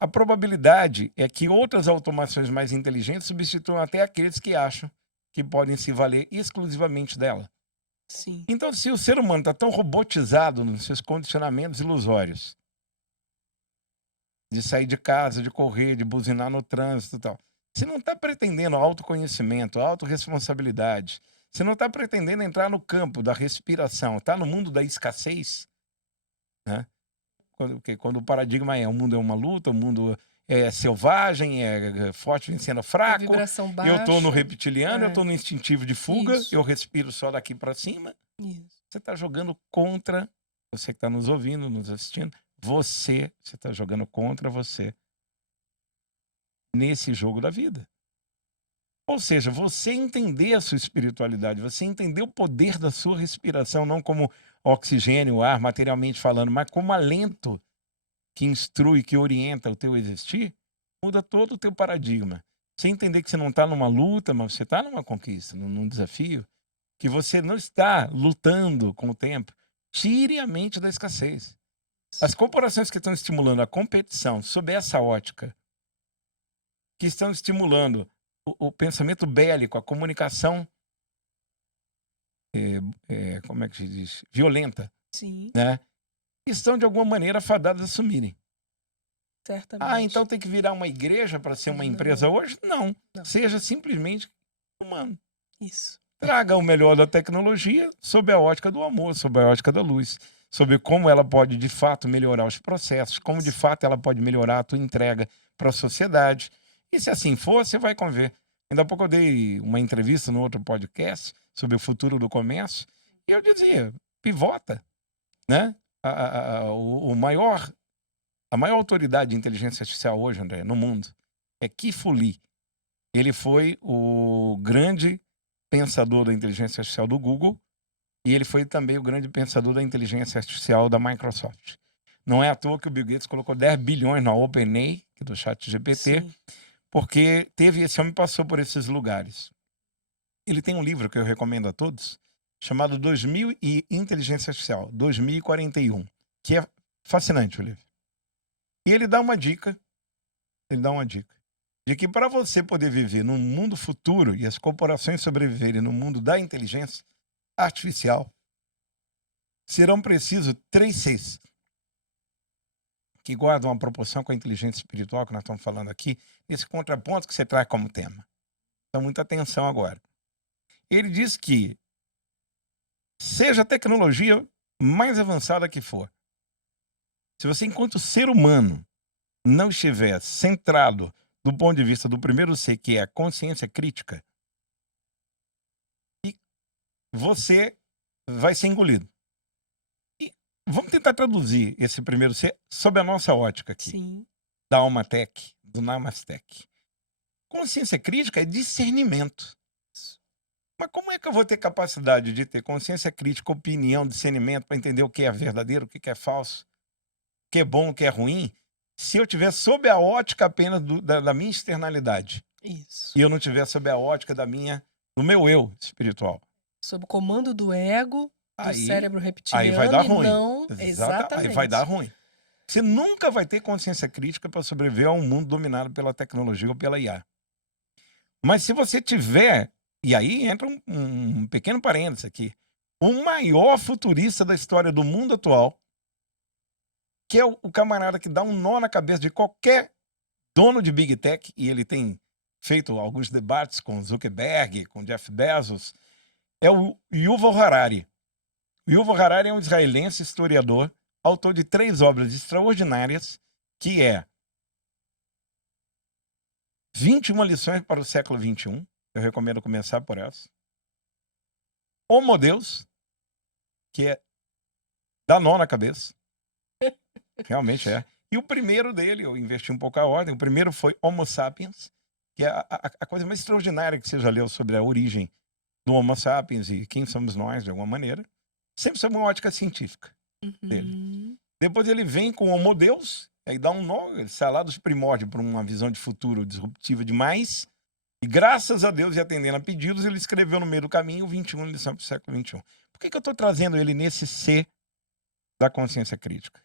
a probabilidade é que outras automações mais inteligentes substituam até aqueles que acham que podem se valer exclusivamente dela. Sim. Então, se o ser humano está tão robotizado nos seus condicionamentos ilusórios, de sair de casa, de correr, de buzinar no trânsito e tal, se não está pretendendo autoconhecimento, autorresponsabilidade, se não está pretendendo entrar no campo da respiração, está no mundo da escassez, né? Quando o paradigma o mundo é uma luta, o mundo é selvagem, é forte vencendo A fraco, vibração eu estou no baixa. reptiliano, eu estou no instintivo de fuga, Isso. eu respiro só daqui para cima. Isso. Você está jogando contra você que está nos ouvindo, nos assistindo. Você está jogando contra você nesse jogo da vida. Ou seja, você entender a sua espiritualidade, você entender o poder da sua respiração, não como oxigênio, ar, materialmente falando, mas como alento que instrui, que orienta o teu existir, muda todo o teu paradigma. Você entender que você não está numa luta, mas você está numa conquista, num desafio, que você não está lutando com o tempo. Tire a mente da escassez. As corporações que estão estimulando a competição sob essa ótica, que estão estimulando o pensamento bélico, a comunicação, como é que se diz? Violenta, Sim, né? Estão de alguma maneira fadadas a sumirem. Ah, então certamente. tem que virar uma igreja para ser uma empresa Não, hoje? Não. não. Seja simplesmente humano. Isso. Traga o melhor da tecnologia sob a ótica do amor, sob a ótica da luz, sobre como ela pode de fato melhorar os processos, como de fato ela pode melhorar a tua entrega para a sociedade. E se assim for, você vai conver. Ainda há pouco eu dei uma entrevista no outro podcast sobre o futuro do comércio e eu dizia, pivota, né? A maior autoridade de inteligência artificial hoje, André, no mundo, é Keith Lee. Ele foi o grande pensador da inteligência artificial do Google e ele foi também o grande pensador da inteligência artificial da Microsoft. Não é à toa que o Bill Gates colocou 10 bilhões na OpenAI, que é do ChatGPT, Sim. porque esse homem passou por esses lugares. Ele tem um livro que eu recomendo a todos, chamado 2000 e Inteligência Artificial, 2041, que é fascinante o livro. E ele dá uma dica, de que para você poder viver num mundo futuro e as corporações sobreviverem no mundo da inteligência artificial, serão precisos 3 Cs, que guardam uma proporção com a inteligência espiritual que nós estamos falando aqui, nesse contraponto que você traz como tema. Então, muita atenção agora. Ele diz que, seja a tecnologia mais avançada que for, se você, enquanto ser humano, não estiver centrado do ponto de vista do primeiro C, que é a consciência crítica, e você vai ser engolido. E vamos tentar traduzir esse primeiro C sob a nossa ótica aqui, Sim. da Almatec, do Namastec. Consciência crítica é discernimento. Mas como é que eu vou ter capacidade de ter consciência crítica, opinião, discernimento para entender o que é verdadeiro, o que é falso, o que é bom, o que é ruim, se eu estiver sob a ótica apenas da minha externalidade Isso. e eu não estiver sob a ótica do meu eu espiritual? Sob o comando do ego, do Aí, cérebro aí vai dar reptiliano e ruim. não Aí vai dar exatamente. ruim. Você nunca vai ter consciência crítica para sobreviver a um mundo dominado pela tecnologia ou pela IA. Mas se você tiver, e aí entra um pequeno parênteses aqui, o maior futurista da história do mundo atual, que é o camarada que dá um nó na cabeça de qualquer dono de Big Tech, e ele tem feito alguns debates com Zuckerberg, com Jeff Bezos, é o Yuval Harari. O Yuval Harari é um israelense historiador, autor de 3 obras extraordinárias, que é 21 lições para o século XXI. Eu recomendo começar por essa. Homo Deus, que é dá nó na cabeça. Realmente é. E o primeiro dele, eu investi um pouco a ordem, o primeiro foi Homo Sapiens, que é a coisa mais extraordinária que você já leu sobre a origem do Homo Sapiens e quem somos nós, de alguma maneira. Sempre sob uma ótica científica dele. Uhum. Depois ele vem com o Homo Deus, aí dá um nó, ele sai lá dos primórdios para uma visão de futuro disruptiva demais. E graças a Deus, e atendendo a pedidos, ele escreveu no meio do caminho 21 lições para o século XXI. Por que eu estou trazendo ele nesse C da consciência crítica?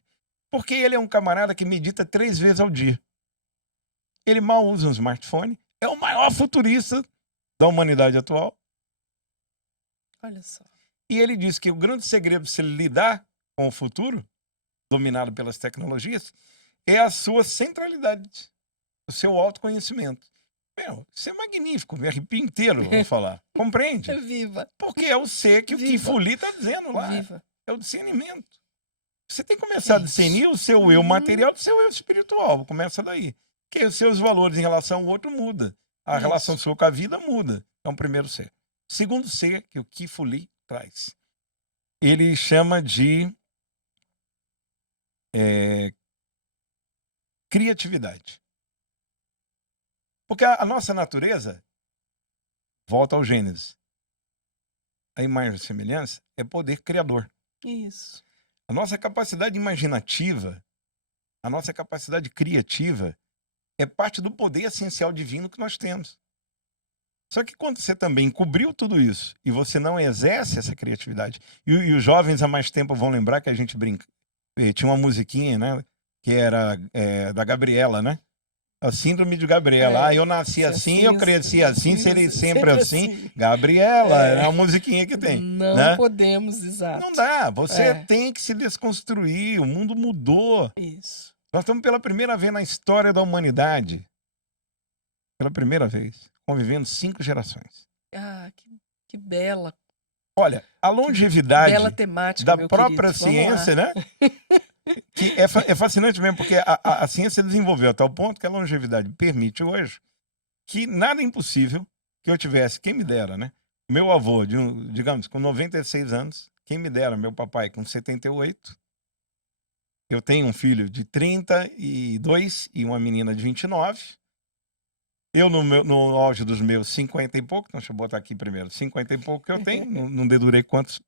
Porque ele é um camarada que medita 3 vezes ao dia. Ele mal usa um smartphone, é o maior futurista da humanidade atual. Olha só. E ele diz que o grande segredo para se lidar com o futuro, dominado pelas tecnologias, é a sua centralidade, o seu autoconhecimento. Meu, isso é magnífico, me arrepio inteiro ao falar. Compreende? Viva, Porque é o ser que o viva, Kifuli está dizendo lá. viva. É o discernimento. Você tem que começar a É discernir isso. o seu eu material do seu eu espiritual. Começa daí. Que aí os seus valores em relação ao outro muda. A relação Isso. sua com a vida muda. É um primeiro ser. Segundo ser que o Kifuli traz. Ele chama de criatividade. Porque a nossa natureza volta ao Gênesis. A imagem e semelhança é poder criador. Isso. A nossa capacidade imaginativa, a nossa capacidade criativa é parte do poder essencial divino que nós temos. Só que quando você também cobriu tudo isso e você não exerce essa criatividade, e os jovens há mais tempo vão lembrar que a gente brinca, tinha uma musiquinha, né, que era da Gabriela, né? A síndrome de Gabriela. É, Eu nasci se assim, eu assim, cresci assim, serei sempre sempre assim. assim. Gabriela, é É, uma musiquinha que tem, não né? podemos, Não exato. dá, você É, tem que se desconstruir, o mundo mudou. isso. Nós estamos pela primeira vez na história da humanidade, pela primeira vez, convivendo 5 gerações. Ah, que bela, Olha, a que bela longevidade temática, da meu própria querido. Vamos lá. ciência, né? Que é fascinante mesmo, porque a ciência desenvolveu até o ponto que a longevidade permite hoje que nada é impossível que eu tivesse, quem me dera, né? Meu avô, digamos, com 96 anos, quem me dera, meu papai com 78. Eu tenho um filho de 32 e uma menina de 29. Eu, no auge dos meus 50 e pouco, deixa eu botar aqui primeiro, 50 e pouco que eu tenho, não dedurei quantos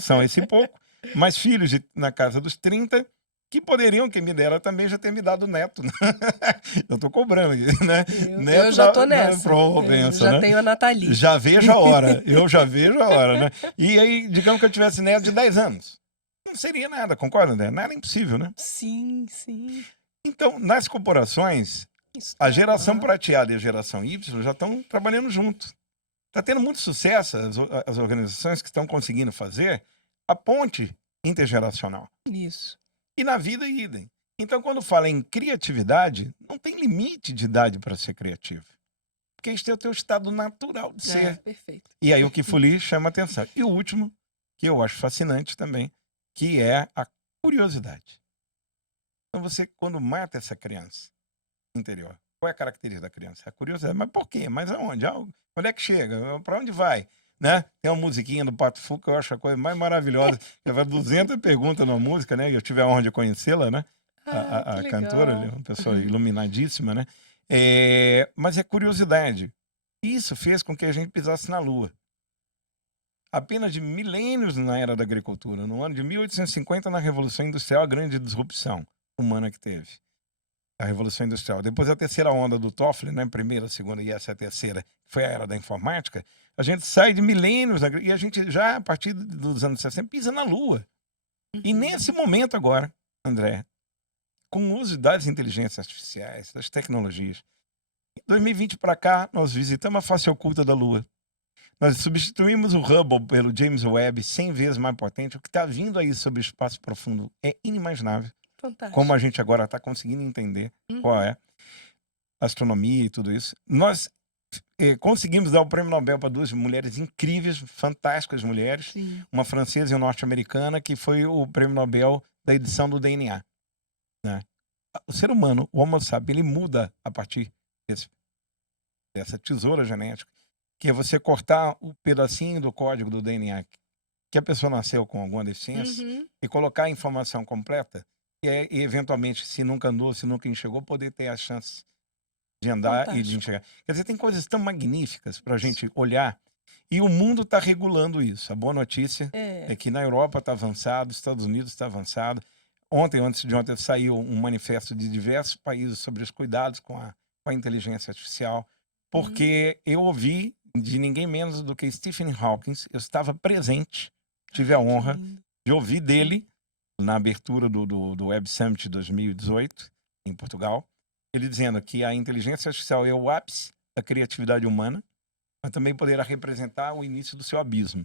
são esse pouco, mas filhos na casa dos 30, que poderiam, quem me dera, também já ter me dado neto. Né? Eu tô cobrando aqui, né? Eu Neto já tô nessa. Provença, Já né? tenho a Nathalie. Já vejo a hora, eu já vejo a hora, né? E aí, digamos que eu tivesse neto de 10 anos. Não seria nada, concorda, André? Nada impossível, né? Sim, sim. Então, nas corporações, Isso a tá geração lá. prateada e a geração Y já estão trabalhando juntos. Está tendo muito sucesso as organizações que estão conseguindo fazer a ponte intergeracional. Isso. E na vida, idem. Então, quando fala em criatividade, não tem limite de idade para ser criativo. Porque este é o teu estado natural de É, ser. perfeito. E aí o Kifuli chama atenção. E o último, que eu acho fascinante também, que é a curiosidade. Então você, quando mata essa criança interior, qual é a característica da criança? A curiosidade. Mas por quê? Mas aonde? Quando é que chega? Para onde vai? Né? Tem uma musiquinha do Pato Fu que eu acho a coisa mais maravilhosa. Ela 200 perguntas na música, né? Eu tive a honra de conhecê-la, né? Ah, que A cantora, legal. uma pessoa iluminadíssima, né? Mas é curiosidade. Isso fez com que a gente pisasse na Lua. Apenas de milênios na era da agricultura, no ano de 1850, na Revolução Industrial, a grande disrupção humana que teve. A Revolução Industrial. Depois a terceira onda do Toffler, né? Primeira, segunda e essa é a terceira, que foi a era da informática. A gente sai de milênios e a gente já, a partir dos anos 60, pisa na Lua. E nesse momento agora, André, com o uso das inteligências artificiais, das tecnologias, em 2020 para cá, nós visitamos a face oculta da Lua. Nós substituímos o Hubble pelo James Webb 100 vezes mais potente. O que está vindo aí sobre o espaço profundo é inimaginável. Fantástico. Como a gente agora está conseguindo entender qual é a astronomia e tudo isso. Nós conseguimos dar o prêmio Nobel para 2 mulheres incríveis, fantásticas mulheres. Sim. Uma francesa e uma norte-americana, que foi o prêmio Nobel da edição do DNA. Né? O ser humano, o Homo sapiens, ele muda a partir dessa tesoura genética, que é você cortar o pedacinho do código do DNA que a pessoa nasceu com alguma deficiência e colocar a informação completa e eventualmente, se nunca andou, se nunca enxergou, poder ter a chance de andar e de Fantástico. enxergar. Quer dizer, tem coisas tão magníficas para a gente olhar e o mundo está regulando isso. A boa notícia é que na Europa está avançado, Estados Unidos está avançado. Ontem, antes de ontem, saiu um manifesto de diversos países sobre os cuidados com a inteligência artificial, porque eu ouvi de ninguém menos do que Stephen Hawking. Eu estava presente, tive a honra de ouvir dele na abertura do Web Summit 2018, em Portugal, ele dizendo que a inteligência artificial é o ápice da criatividade humana, mas também poderá representar o início do seu abismo.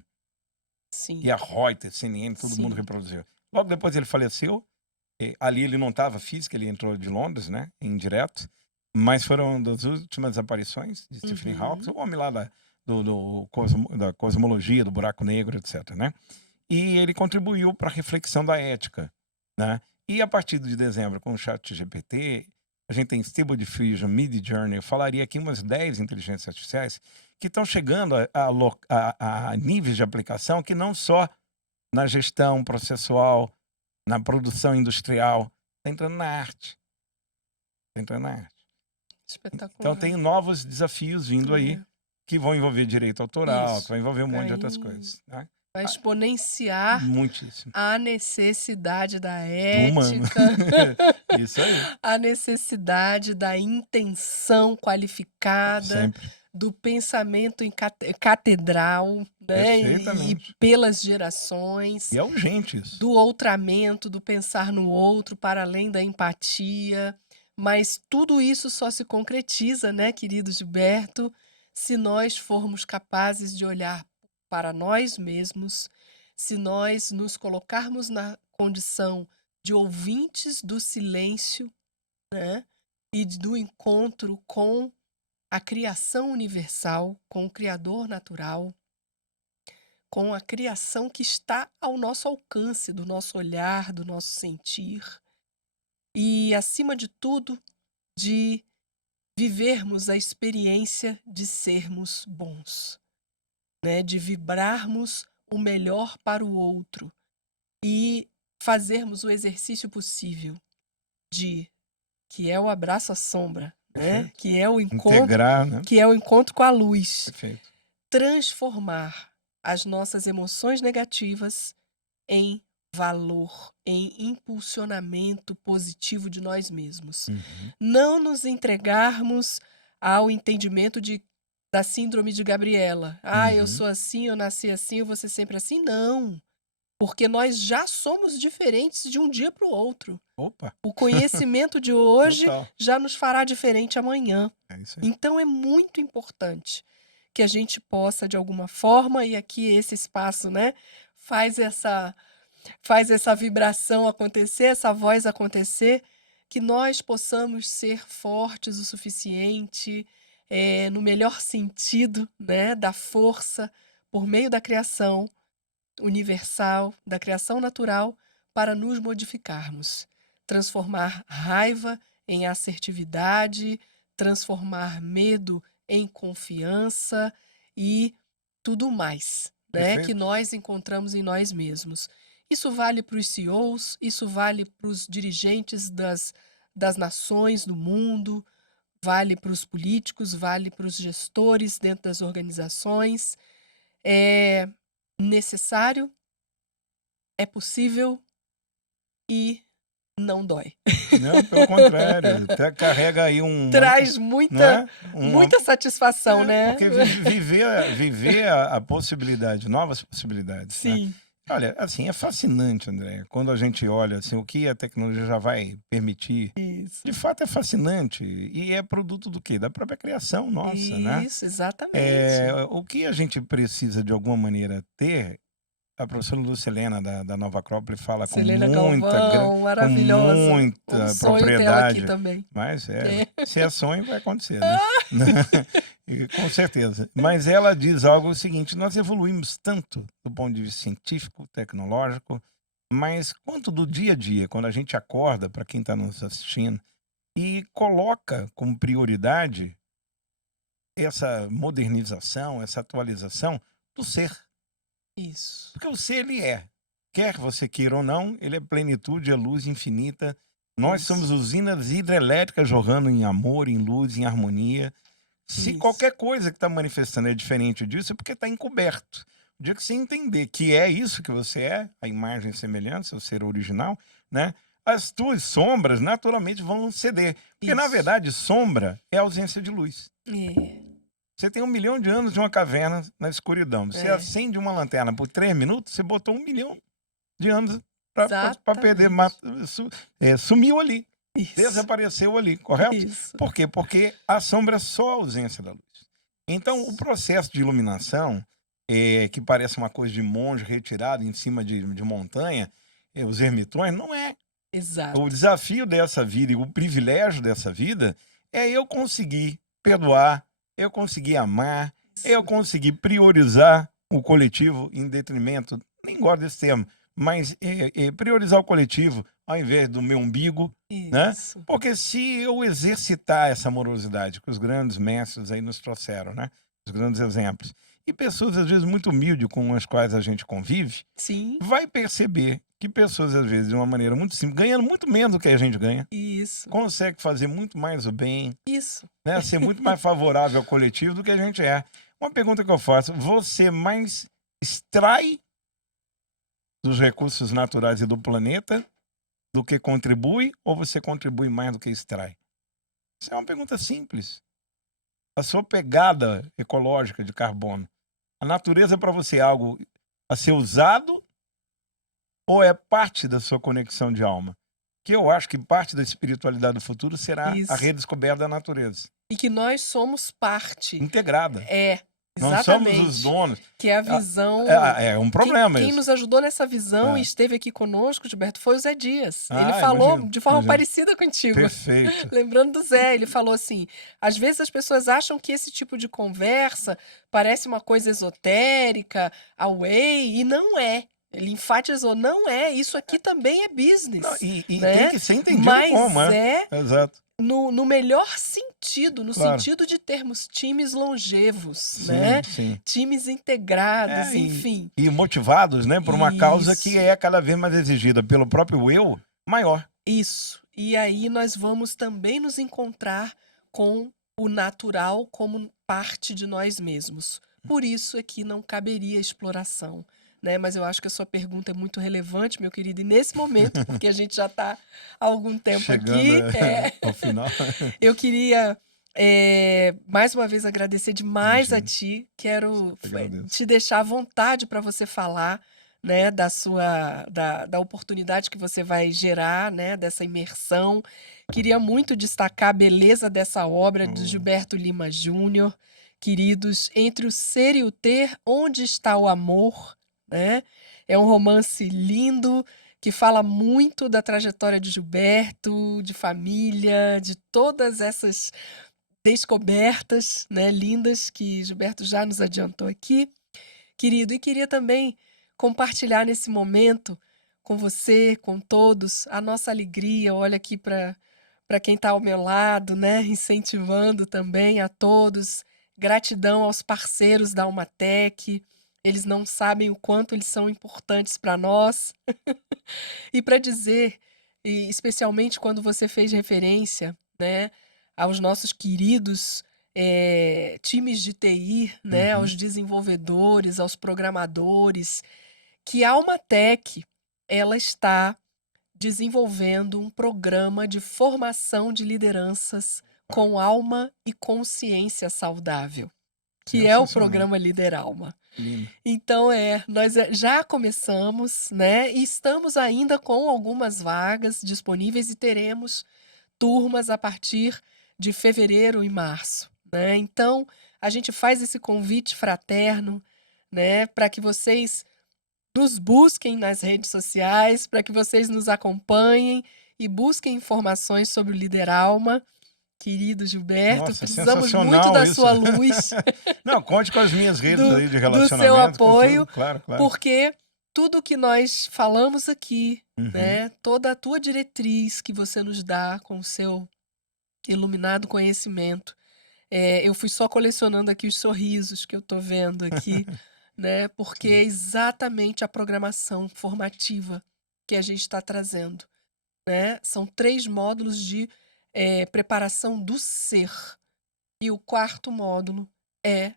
Sim. E a Reuters, CNN, todo mundo reproduziu. Logo depois ele faleceu. Ali ele não estava físico, ele entrou de Londres, né, em direto, mas foram das últimas aparições de Stephen Hawking, o homem lá da cosmologia, do buraco negro, etc. Né? E ele contribuiu para a reflexão da ética. Né? E a partir de dezembro, com o ChatGPT, a gente tem Stable Diffusion, Midjourney, eu falaria aqui umas 10 inteligências artificiais que estão chegando a níveis de aplicação que não só na gestão processual, na produção industrial, está entrando na arte. Está entrando na arte. Espetacular. Então tem novos desafios vindo aí que vão envolver direito autoral, que Isso. vai envolver um monte de outras Aí coisas, né? vai exponenciar Muitíssimo. a necessidade da Do humano. ética, Isso aí, a necessidade da intenção qualificada, sempre. do pensamento em catedral, né, e Perfeitamente. pelas E gerações, é urgente isso. do outramento, do pensar no outro para além da empatia. Mas tudo isso só se concretiza, né, querido Gilberto, se nós formos capazes de olhar para nós mesmos, se nós nos colocarmos na condição de ouvintes do silêncio, né, e do encontro com a criação universal, com o Criador natural, com a criação que está ao nosso alcance, do nosso olhar, do nosso sentir, e, acima de tudo, de vivermos a experiência de sermos bons, né? De vibrarmos o melhor para o outro e fazermos o exercício possível de que é o abraço à sombra, né? Perfeito. Que é o Integrar, né? encontro com a luz, Perfeito. transformar as nossas emoções negativas em valor, em impulsionamento positivo de nós mesmos. Uhum. Não nos entregarmos ao entendimento da síndrome de Gabriela. Eu Uhum. sou assim, eu nasci assim, eu vou ser sempre assim. Não, porque nós já somos diferentes de um dia para o outro. Opa, O conhecimento de hoje total. já nos fará diferente amanhã. É isso aí. Então é muito importante que a gente possa, de alguma forma, e aqui esse espaço, né, faz essa vibração acontecer, essa voz acontecer, que nós possamos ser fortes o suficiente, no melhor sentido, né, da força, por meio da criação universal, da criação natural, para nos modificarmos. Transformar raiva em assertividade, transformar medo em confiança e tudo mais, né, que Perfeito. nós encontramos em nós mesmos. Isso vale para os CEOs, isso vale para os dirigentes das nações do mundo, vale para os políticos, vale para os gestores dentro das organizações. É necessário, é possível e não dói. Não, pelo contrário, até carrega aí Traz não muita, é? muita satisfação, né? Porque viver a possibilidade, novas possibilidades, né? Sim, Olha, assim, é fascinante, André, quando a gente olha assim, o que a tecnologia já vai permitir. isso. De fato é fascinante e é produto do quê? Da própria criação nossa, né? Isso, exatamente. O que a gente precisa de alguma maneira ter, a professora Lucilena da Nova Acrópole fala Selena Galvão, com maravilhosa. Um muita sonho tê-la aqui propriedade, também. mas É. se é sonho vai acontecer, né? E com certeza. Mas ela diz algo o seguinte: nós evoluímos tanto do ponto de vista científico, tecnológico, mas quanto do dia a dia, quando a gente acorda, para quem está nos assistindo, e coloca como prioridade essa modernização, essa atualização do ser. Isso. Porque o ser, ele é. Quer você queira ou não, ele é plenitude, é luz infinita. Nós Isso. somos usinas hidrelétricas jorrando em amor, em luz, em harmonia. Se Isso. qualquer coisa que está manifestando é diferente disso, é porque está encoberto. O dia que você entender que é isso que você é, a imagem e semelhança, o ser original, né? As tuas sombras naturalmente vão ceder. Porque, na Isso. verdade, sombra é ausência de luz. É. Você tem 1 milhão de anos de uma caverna na escuridão. Você acende uma lanterna por 3 minutos, você botou 1 milhão de anos para perder. Sumiu ali, Isso. desapareceu ali, correto? Isso. Por quê? Porque a sombra é só a ausência da luz. Então, o processo de iluminação, que parece uma coisa de monge retirado em cima de montanha, os ermitões, não é. Exato. O desafio dessa vida e o privilégio dessa vida é eu conseguir perdoar, eu conseguir amar, eu conseguir priorizar o coletivo em detrimento, nem gosto desse termo, mas priorizar o coletivo ao invés do meu umbigo, né? Isso. Porque se eu exercitar essa amorosidade que os grandes mestres aí nos trouxeram, né? Os grandes exemplos, e pessoas às vezes muito humildes com as quais a gente convive, Sim. vai perceber que pessoas às vezes de uma maneira muito simples, ganhando muito menos do que a gente ganha, Isso. consegue fazer muito mais o bem, Isso. né? Ser muito mais favorável ao coletivo do que a gente é. Uma pergunta que eu faço: você mais extrai dos recursos naturais e do planeta do que contribui, ou você contribui mais do que extrai? Isso é uma pergunta simples. A sua pegada ecológica de carbono, a natureza para você é algo a ser usado ou é parte da sua conexão de alma? Que eu acho que parte da espiritualidade do futuro será a Isso. redescoberta da natureza, E que nós somos parte. integrada. É, Não somos os exatamente. donos. Que é a Ah, visão. é um Quem, problema quem isso. nos ajudou nessa visão e É. esteve aqui conosco, Gilberto, foi o Zé Dias. Ele Ah, falou imagino, de forma imagino. parecida contigo. Perfeito. Lembrando do Zé, ele falou assim: às vezes as pessoas acham que esse tipo de conversa parece uma coisa esotérica, away, e não é. Ele enfatizou, não é, isso aqui também é Não, business, e tem né? que ser entendido como, Mas né? é Exato. no melhor sentido, no Claro. sentido de termos times longevos, Sim, né? sim. Times integrados, É, enfim. e motivados, né, por uma causa que Isso, é cada vez mais exigida pelo próprio eu maior. isso. E aí nós vamos também nos encontrar com o natural como parte de nós mesmos. Por isso é que não caberia exploração, né? Mas eu acho que a sua pergunta é muito relevante, meu querido, e nesse momento, porque a gente já está há algum tempo Chegando aqui, ao final. eu queria, mais uma vez agradecer demais a Imagino, ti. Quero eu agradeço. te deixar à vontade para você falar, né, da oportunidade que você vai gerar, né, dessa imersão. Queria muito destacar a beleza dessa obra de Oh, Gilberto Lima Júnior. Queridos, Entre o Ser e o Ter, Onde Está o Amor, né? É um romance lindo que fala muito da trajetória de Gilberto, de família, de todas essas descobertas, né, lindas que Gilberto já nos adiantou aqui, querido. E queria também compartilhar nesse momento com você, com todos, a nossa alegria. Olha aqui para quem está ao meu lado, né, incentivando também a todos. Gratidão aos parceiros da Almatec. Eles não sabem o quanto eles são importantes para nós. E para dizer, e especialmente quando você fez referência, né, aos nossos queridos, times de TI, né, uhum. aos desenvolvedores, aos programadores, que a Almatec, ela está desenvolvendo um programa de formação de lideranças Ah, com alma e consciência saudável, que é o sensacional, programa Líder Alma. lindo. Então nós já começamos, né, e estamos ainda com algumas vagas disponíveis e teremos turmas a partir de fevereiro e março, né. Então, a gente faz esse convite fraterno, né, para que vocês nos busquem nas redes sociais, para que vocês nos acompanhem e busquem informações sobre o Líder Alma. Querido Gilberto, Nossa, precisamos muito sensacional da isso. sua luz. Não, conte com as minhas redes do aí de do seu relacionamento, com tudo. apoio, Claro, claro. porque tudo que nós falamos aqui, Uhum. né, toda a tua diretriz que você nos dá com o seu iluminado conhecimento, eu fui só colecionando aqui os sorrisos que eu tô vendo aqui, né, porque é Sim. exatamente a programação formativa que a gente está trazendo, né. São 3 módulos de, preparação do ser. E o quarto módulo é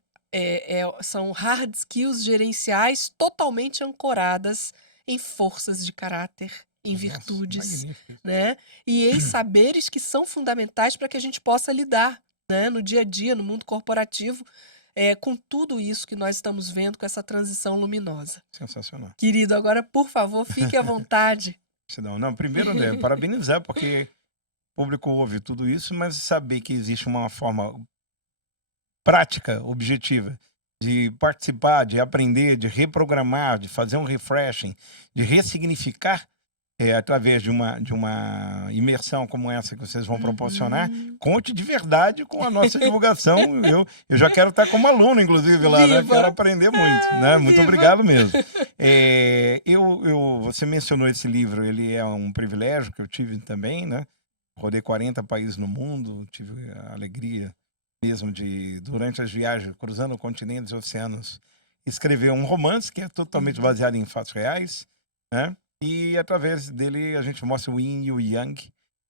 são hard skills gerenciais totalmente ancoradas em forças de caráter, em Nossa, virtudes, magnífico isso. né, e em saberes que são fundamentais para que a gente possa lidar, né, no dia a dia, no mundo corporativo, com tudo isso que nós estamos vendo com essa transição luminosa. Sensacional. Querido, agora, por favor, fique à vontade. Não, primeiro, né, parabenizar, porque o público ouve tudo isso, mas saber que existe uma forma prática, objetiva, de participar, de aprender, de reprogramar, de fazer um refreshing, de ressignificar, através de uma imersão como essa que vocês vão proporcionar, Uhum. conte de verdade com a nossa divulgação. Eu já quero estar como aluno, inclusive, lá, né? Quero Viva! aprender muito, Ah, né? Muito viva! obrigado mesmo. Você mencionou esse livro, ele é um privilégio que eu tive também, né? Rodei 40 países no mundo, tive a alegria mesmo de, durante as viagens, cruzando continentes e oceanos, escrever um romance que é totalmente Uhum. baseado em fatos reais, né? E através dele a gente mostra o yin e o yang,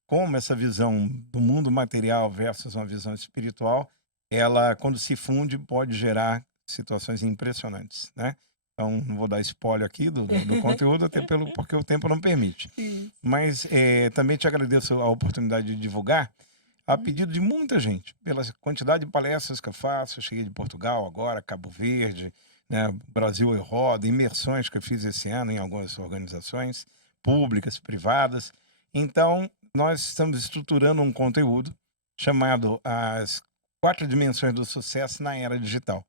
como essa visão do mundo material versus uma visão espiritual ela, quando se funde, pode gerar situações impressionantes, né? Então, não vou dar spoiler aqui do conteúdo, até porque o tempo não permite. Isso. Mas também te agradeço a oportunidade de divulgar, a pedido de muita gente, pela quantidade de palestras que eu faço. Eu cheguei de Portugal agora, Cabo Verde, né, Brasil eu rodo, imersões que eu fiz esse ano em algumas organizações públicas, privadas. Então, nós estamos estruturando um conteúdo chamado As 4 Dimensões do Sucesso na Era Digital,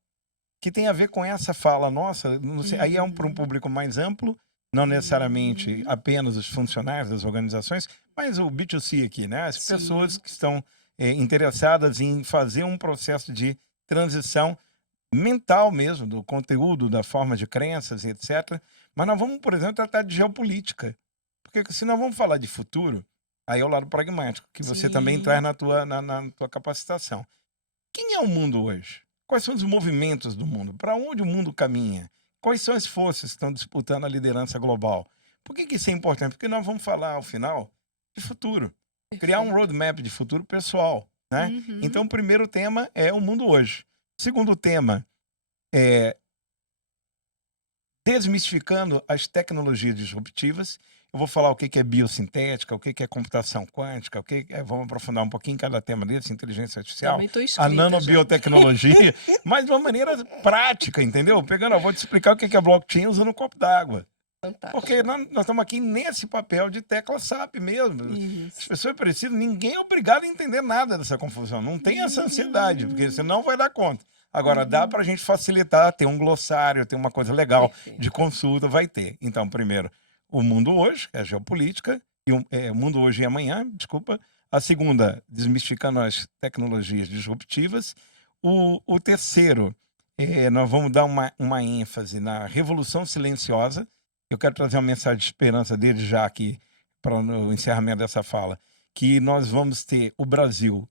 que tem a ver com essa fala nossa. Não sei, aí é para um público mais amplo, não necessariamente apenas os funcionários das organizações, mas o B2C aqui, né? As pessoas Sim. que estão interessadas em fazer um processo de transição mental mesmo, do conteúdo, da forma de crenças e etc. Mas nós vamos, por exemplo, tratar de geopolítica, porque se nós vamos falar de futuro, aí é o lado pragmático, que você também traz Sim. na tua capacitação. Quem é o mundo hoje? Quais são os movimentos do mundo? Para onde o mundo caminha? Quais são as forças que estão disputando a liderança global? Por que isso é importante? Porque nós vamos falar, ao final, de futuro. Criar um Perfeito. roadmap de futuro pessoal, né? Então, Uhum. o primeiro tema é o mundo hoje. O segundo tema é desmistificando as tecnologias disruptivas. Eu vou falar o que é biosintética, o que é computação quântica, vamos aprofundar um pouquinho cada tema desse, inteligência artificial, Também estou a inscrita já. nanobiotecnologia, mas de uma maneira prática, entendeu? Pegando, eu vou te explicar o que é blockchain usando um copo d'água. Porque Fantástico. nós estamos aqui nesse papel de tecla SAP mesmo. As Isso. pessoas precisam, ninguém é obrigado a entender nada dessa confusão. Não tem essa ansiedade, porque você não vai dar conta. Agora, dá para a gente facilitar, ter um glossário, ter uma coisa legal de Perfeito. consulta, vai ter. Então, primeiro, o mundo hoje, que é a geopolítica, e o mundo hoje e amanhã, desculpa. A segunda, desmistificando as tecnologias disruptivas. O terceiro, nós vamos dar uma ênfase na revolução silenciosa. Eu quero trazer uma mensagem de esperança desde já aqui, para o encerramento dessa fala, que nós vamos ter o Brasil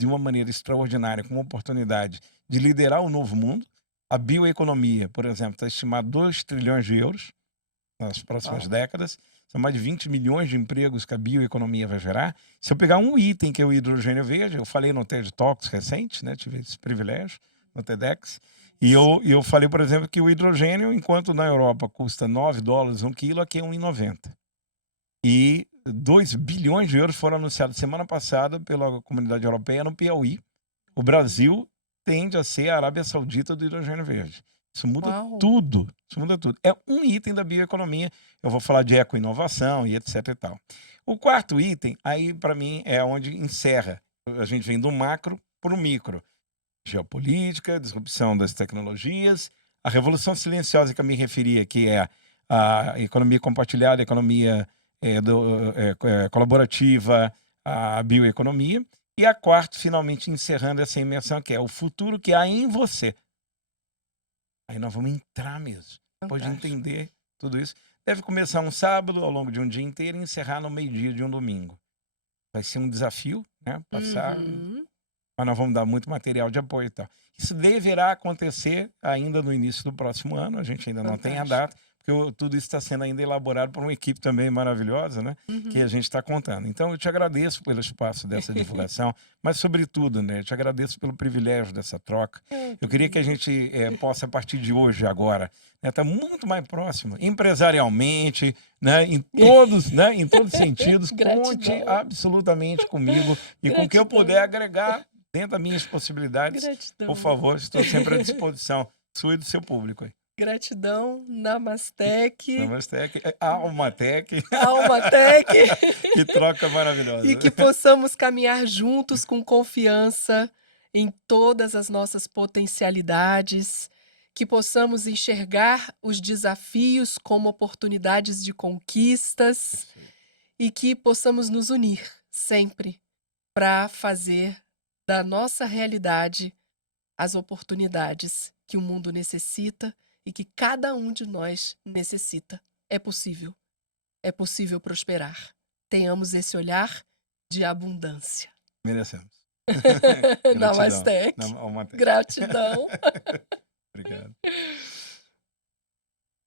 de uma maneira extraordinária, com uma oportunidade de liderar o novo mundo. A bioeconomia, por exemplo, está estimado 2 trilhões de euros nas próximas Uau. décadas. São mais de 20 milhões de empregos que a bioeconomia vai gerar. Se eu pegar um item que é o hidrogênio verde, eu falei no TED Talks recente, né, tive esse privilégio no TEDx, e eu falei, por exemplo, que o hidrogênio, enquanto na Europa custa $9 um quilo, aqui é 1,90. E 2 bilhões de euros foram anunciados semana passada pela Comunidade Europeia no Piauí. O Brasil tende a ser a Arábia Saudita do hidrogênio verde. Isso muda Uau. tudo, isso muda tudo. É um item da bioeconomia. Eu vou falar de ecoinovação e etc e tal. O quarto item, aí para mim é onde encerra. A gente vem do macro para o micro. Geopolítica, disrupção das tecnologias, a revolução silenciosa que eu me referia, que é a economia compartilhada, a economia colaborativa, a bioeconomia, e a quarta, finalmente encerrando essa imersão, que é o futuro que há em você. Aí nós vamos entrar mesmo, pode Fantástico. entender tudo isso. Deve começar um sábado, ao longo de um dia inteiro, e encerrar no meio-dia de um domingo. Vai ser um desafio, né? Passar, Uhum. mas nós vamos dar muito material de apoio e tal. Isso deverá acontecer ainda no início do próximo ano, a gente ainda não tem a Fantástico. data, porque tudo isso está sendo ainda elaborado por uma equipe também maravilhosa, né, que a Uhum. gente está contando. Então eu te agradeço pelo espaço dessa divulgação, mas sobretudo, né, eu te agradeço pelo privilégio dessa troca. Ah, Eu que queria que a bom. gente possa, a partir de hoje, agora, né, estar muito mais próximo, empresarialmente, né, em todos os sentidos. Conte Gratidão. absolutamente comigo e com o que eu puder Gratidão. agregar dentro das minhas possibilidades, por Gratidão. favor, estou sempre à disposição sua e do seu público aí. Gratidão. Namastec. Namastec, Almatec, Almatec. que troca E maravilhosa. que possamos caminhar juntos com confiança em todas as nossas potencialidades, que possamos enxergar os desafios como oportunidades de conquistas Perfeito. e que possamos nos unir sempre para fazer da nossa realidade as oportunidades que o mundo necessita e que cada um de nós necessita. É possível prosperar. Tenhamos esse olhar de abundância. Merecemos. Gratidão. Namastec. Almatec. Gratidão.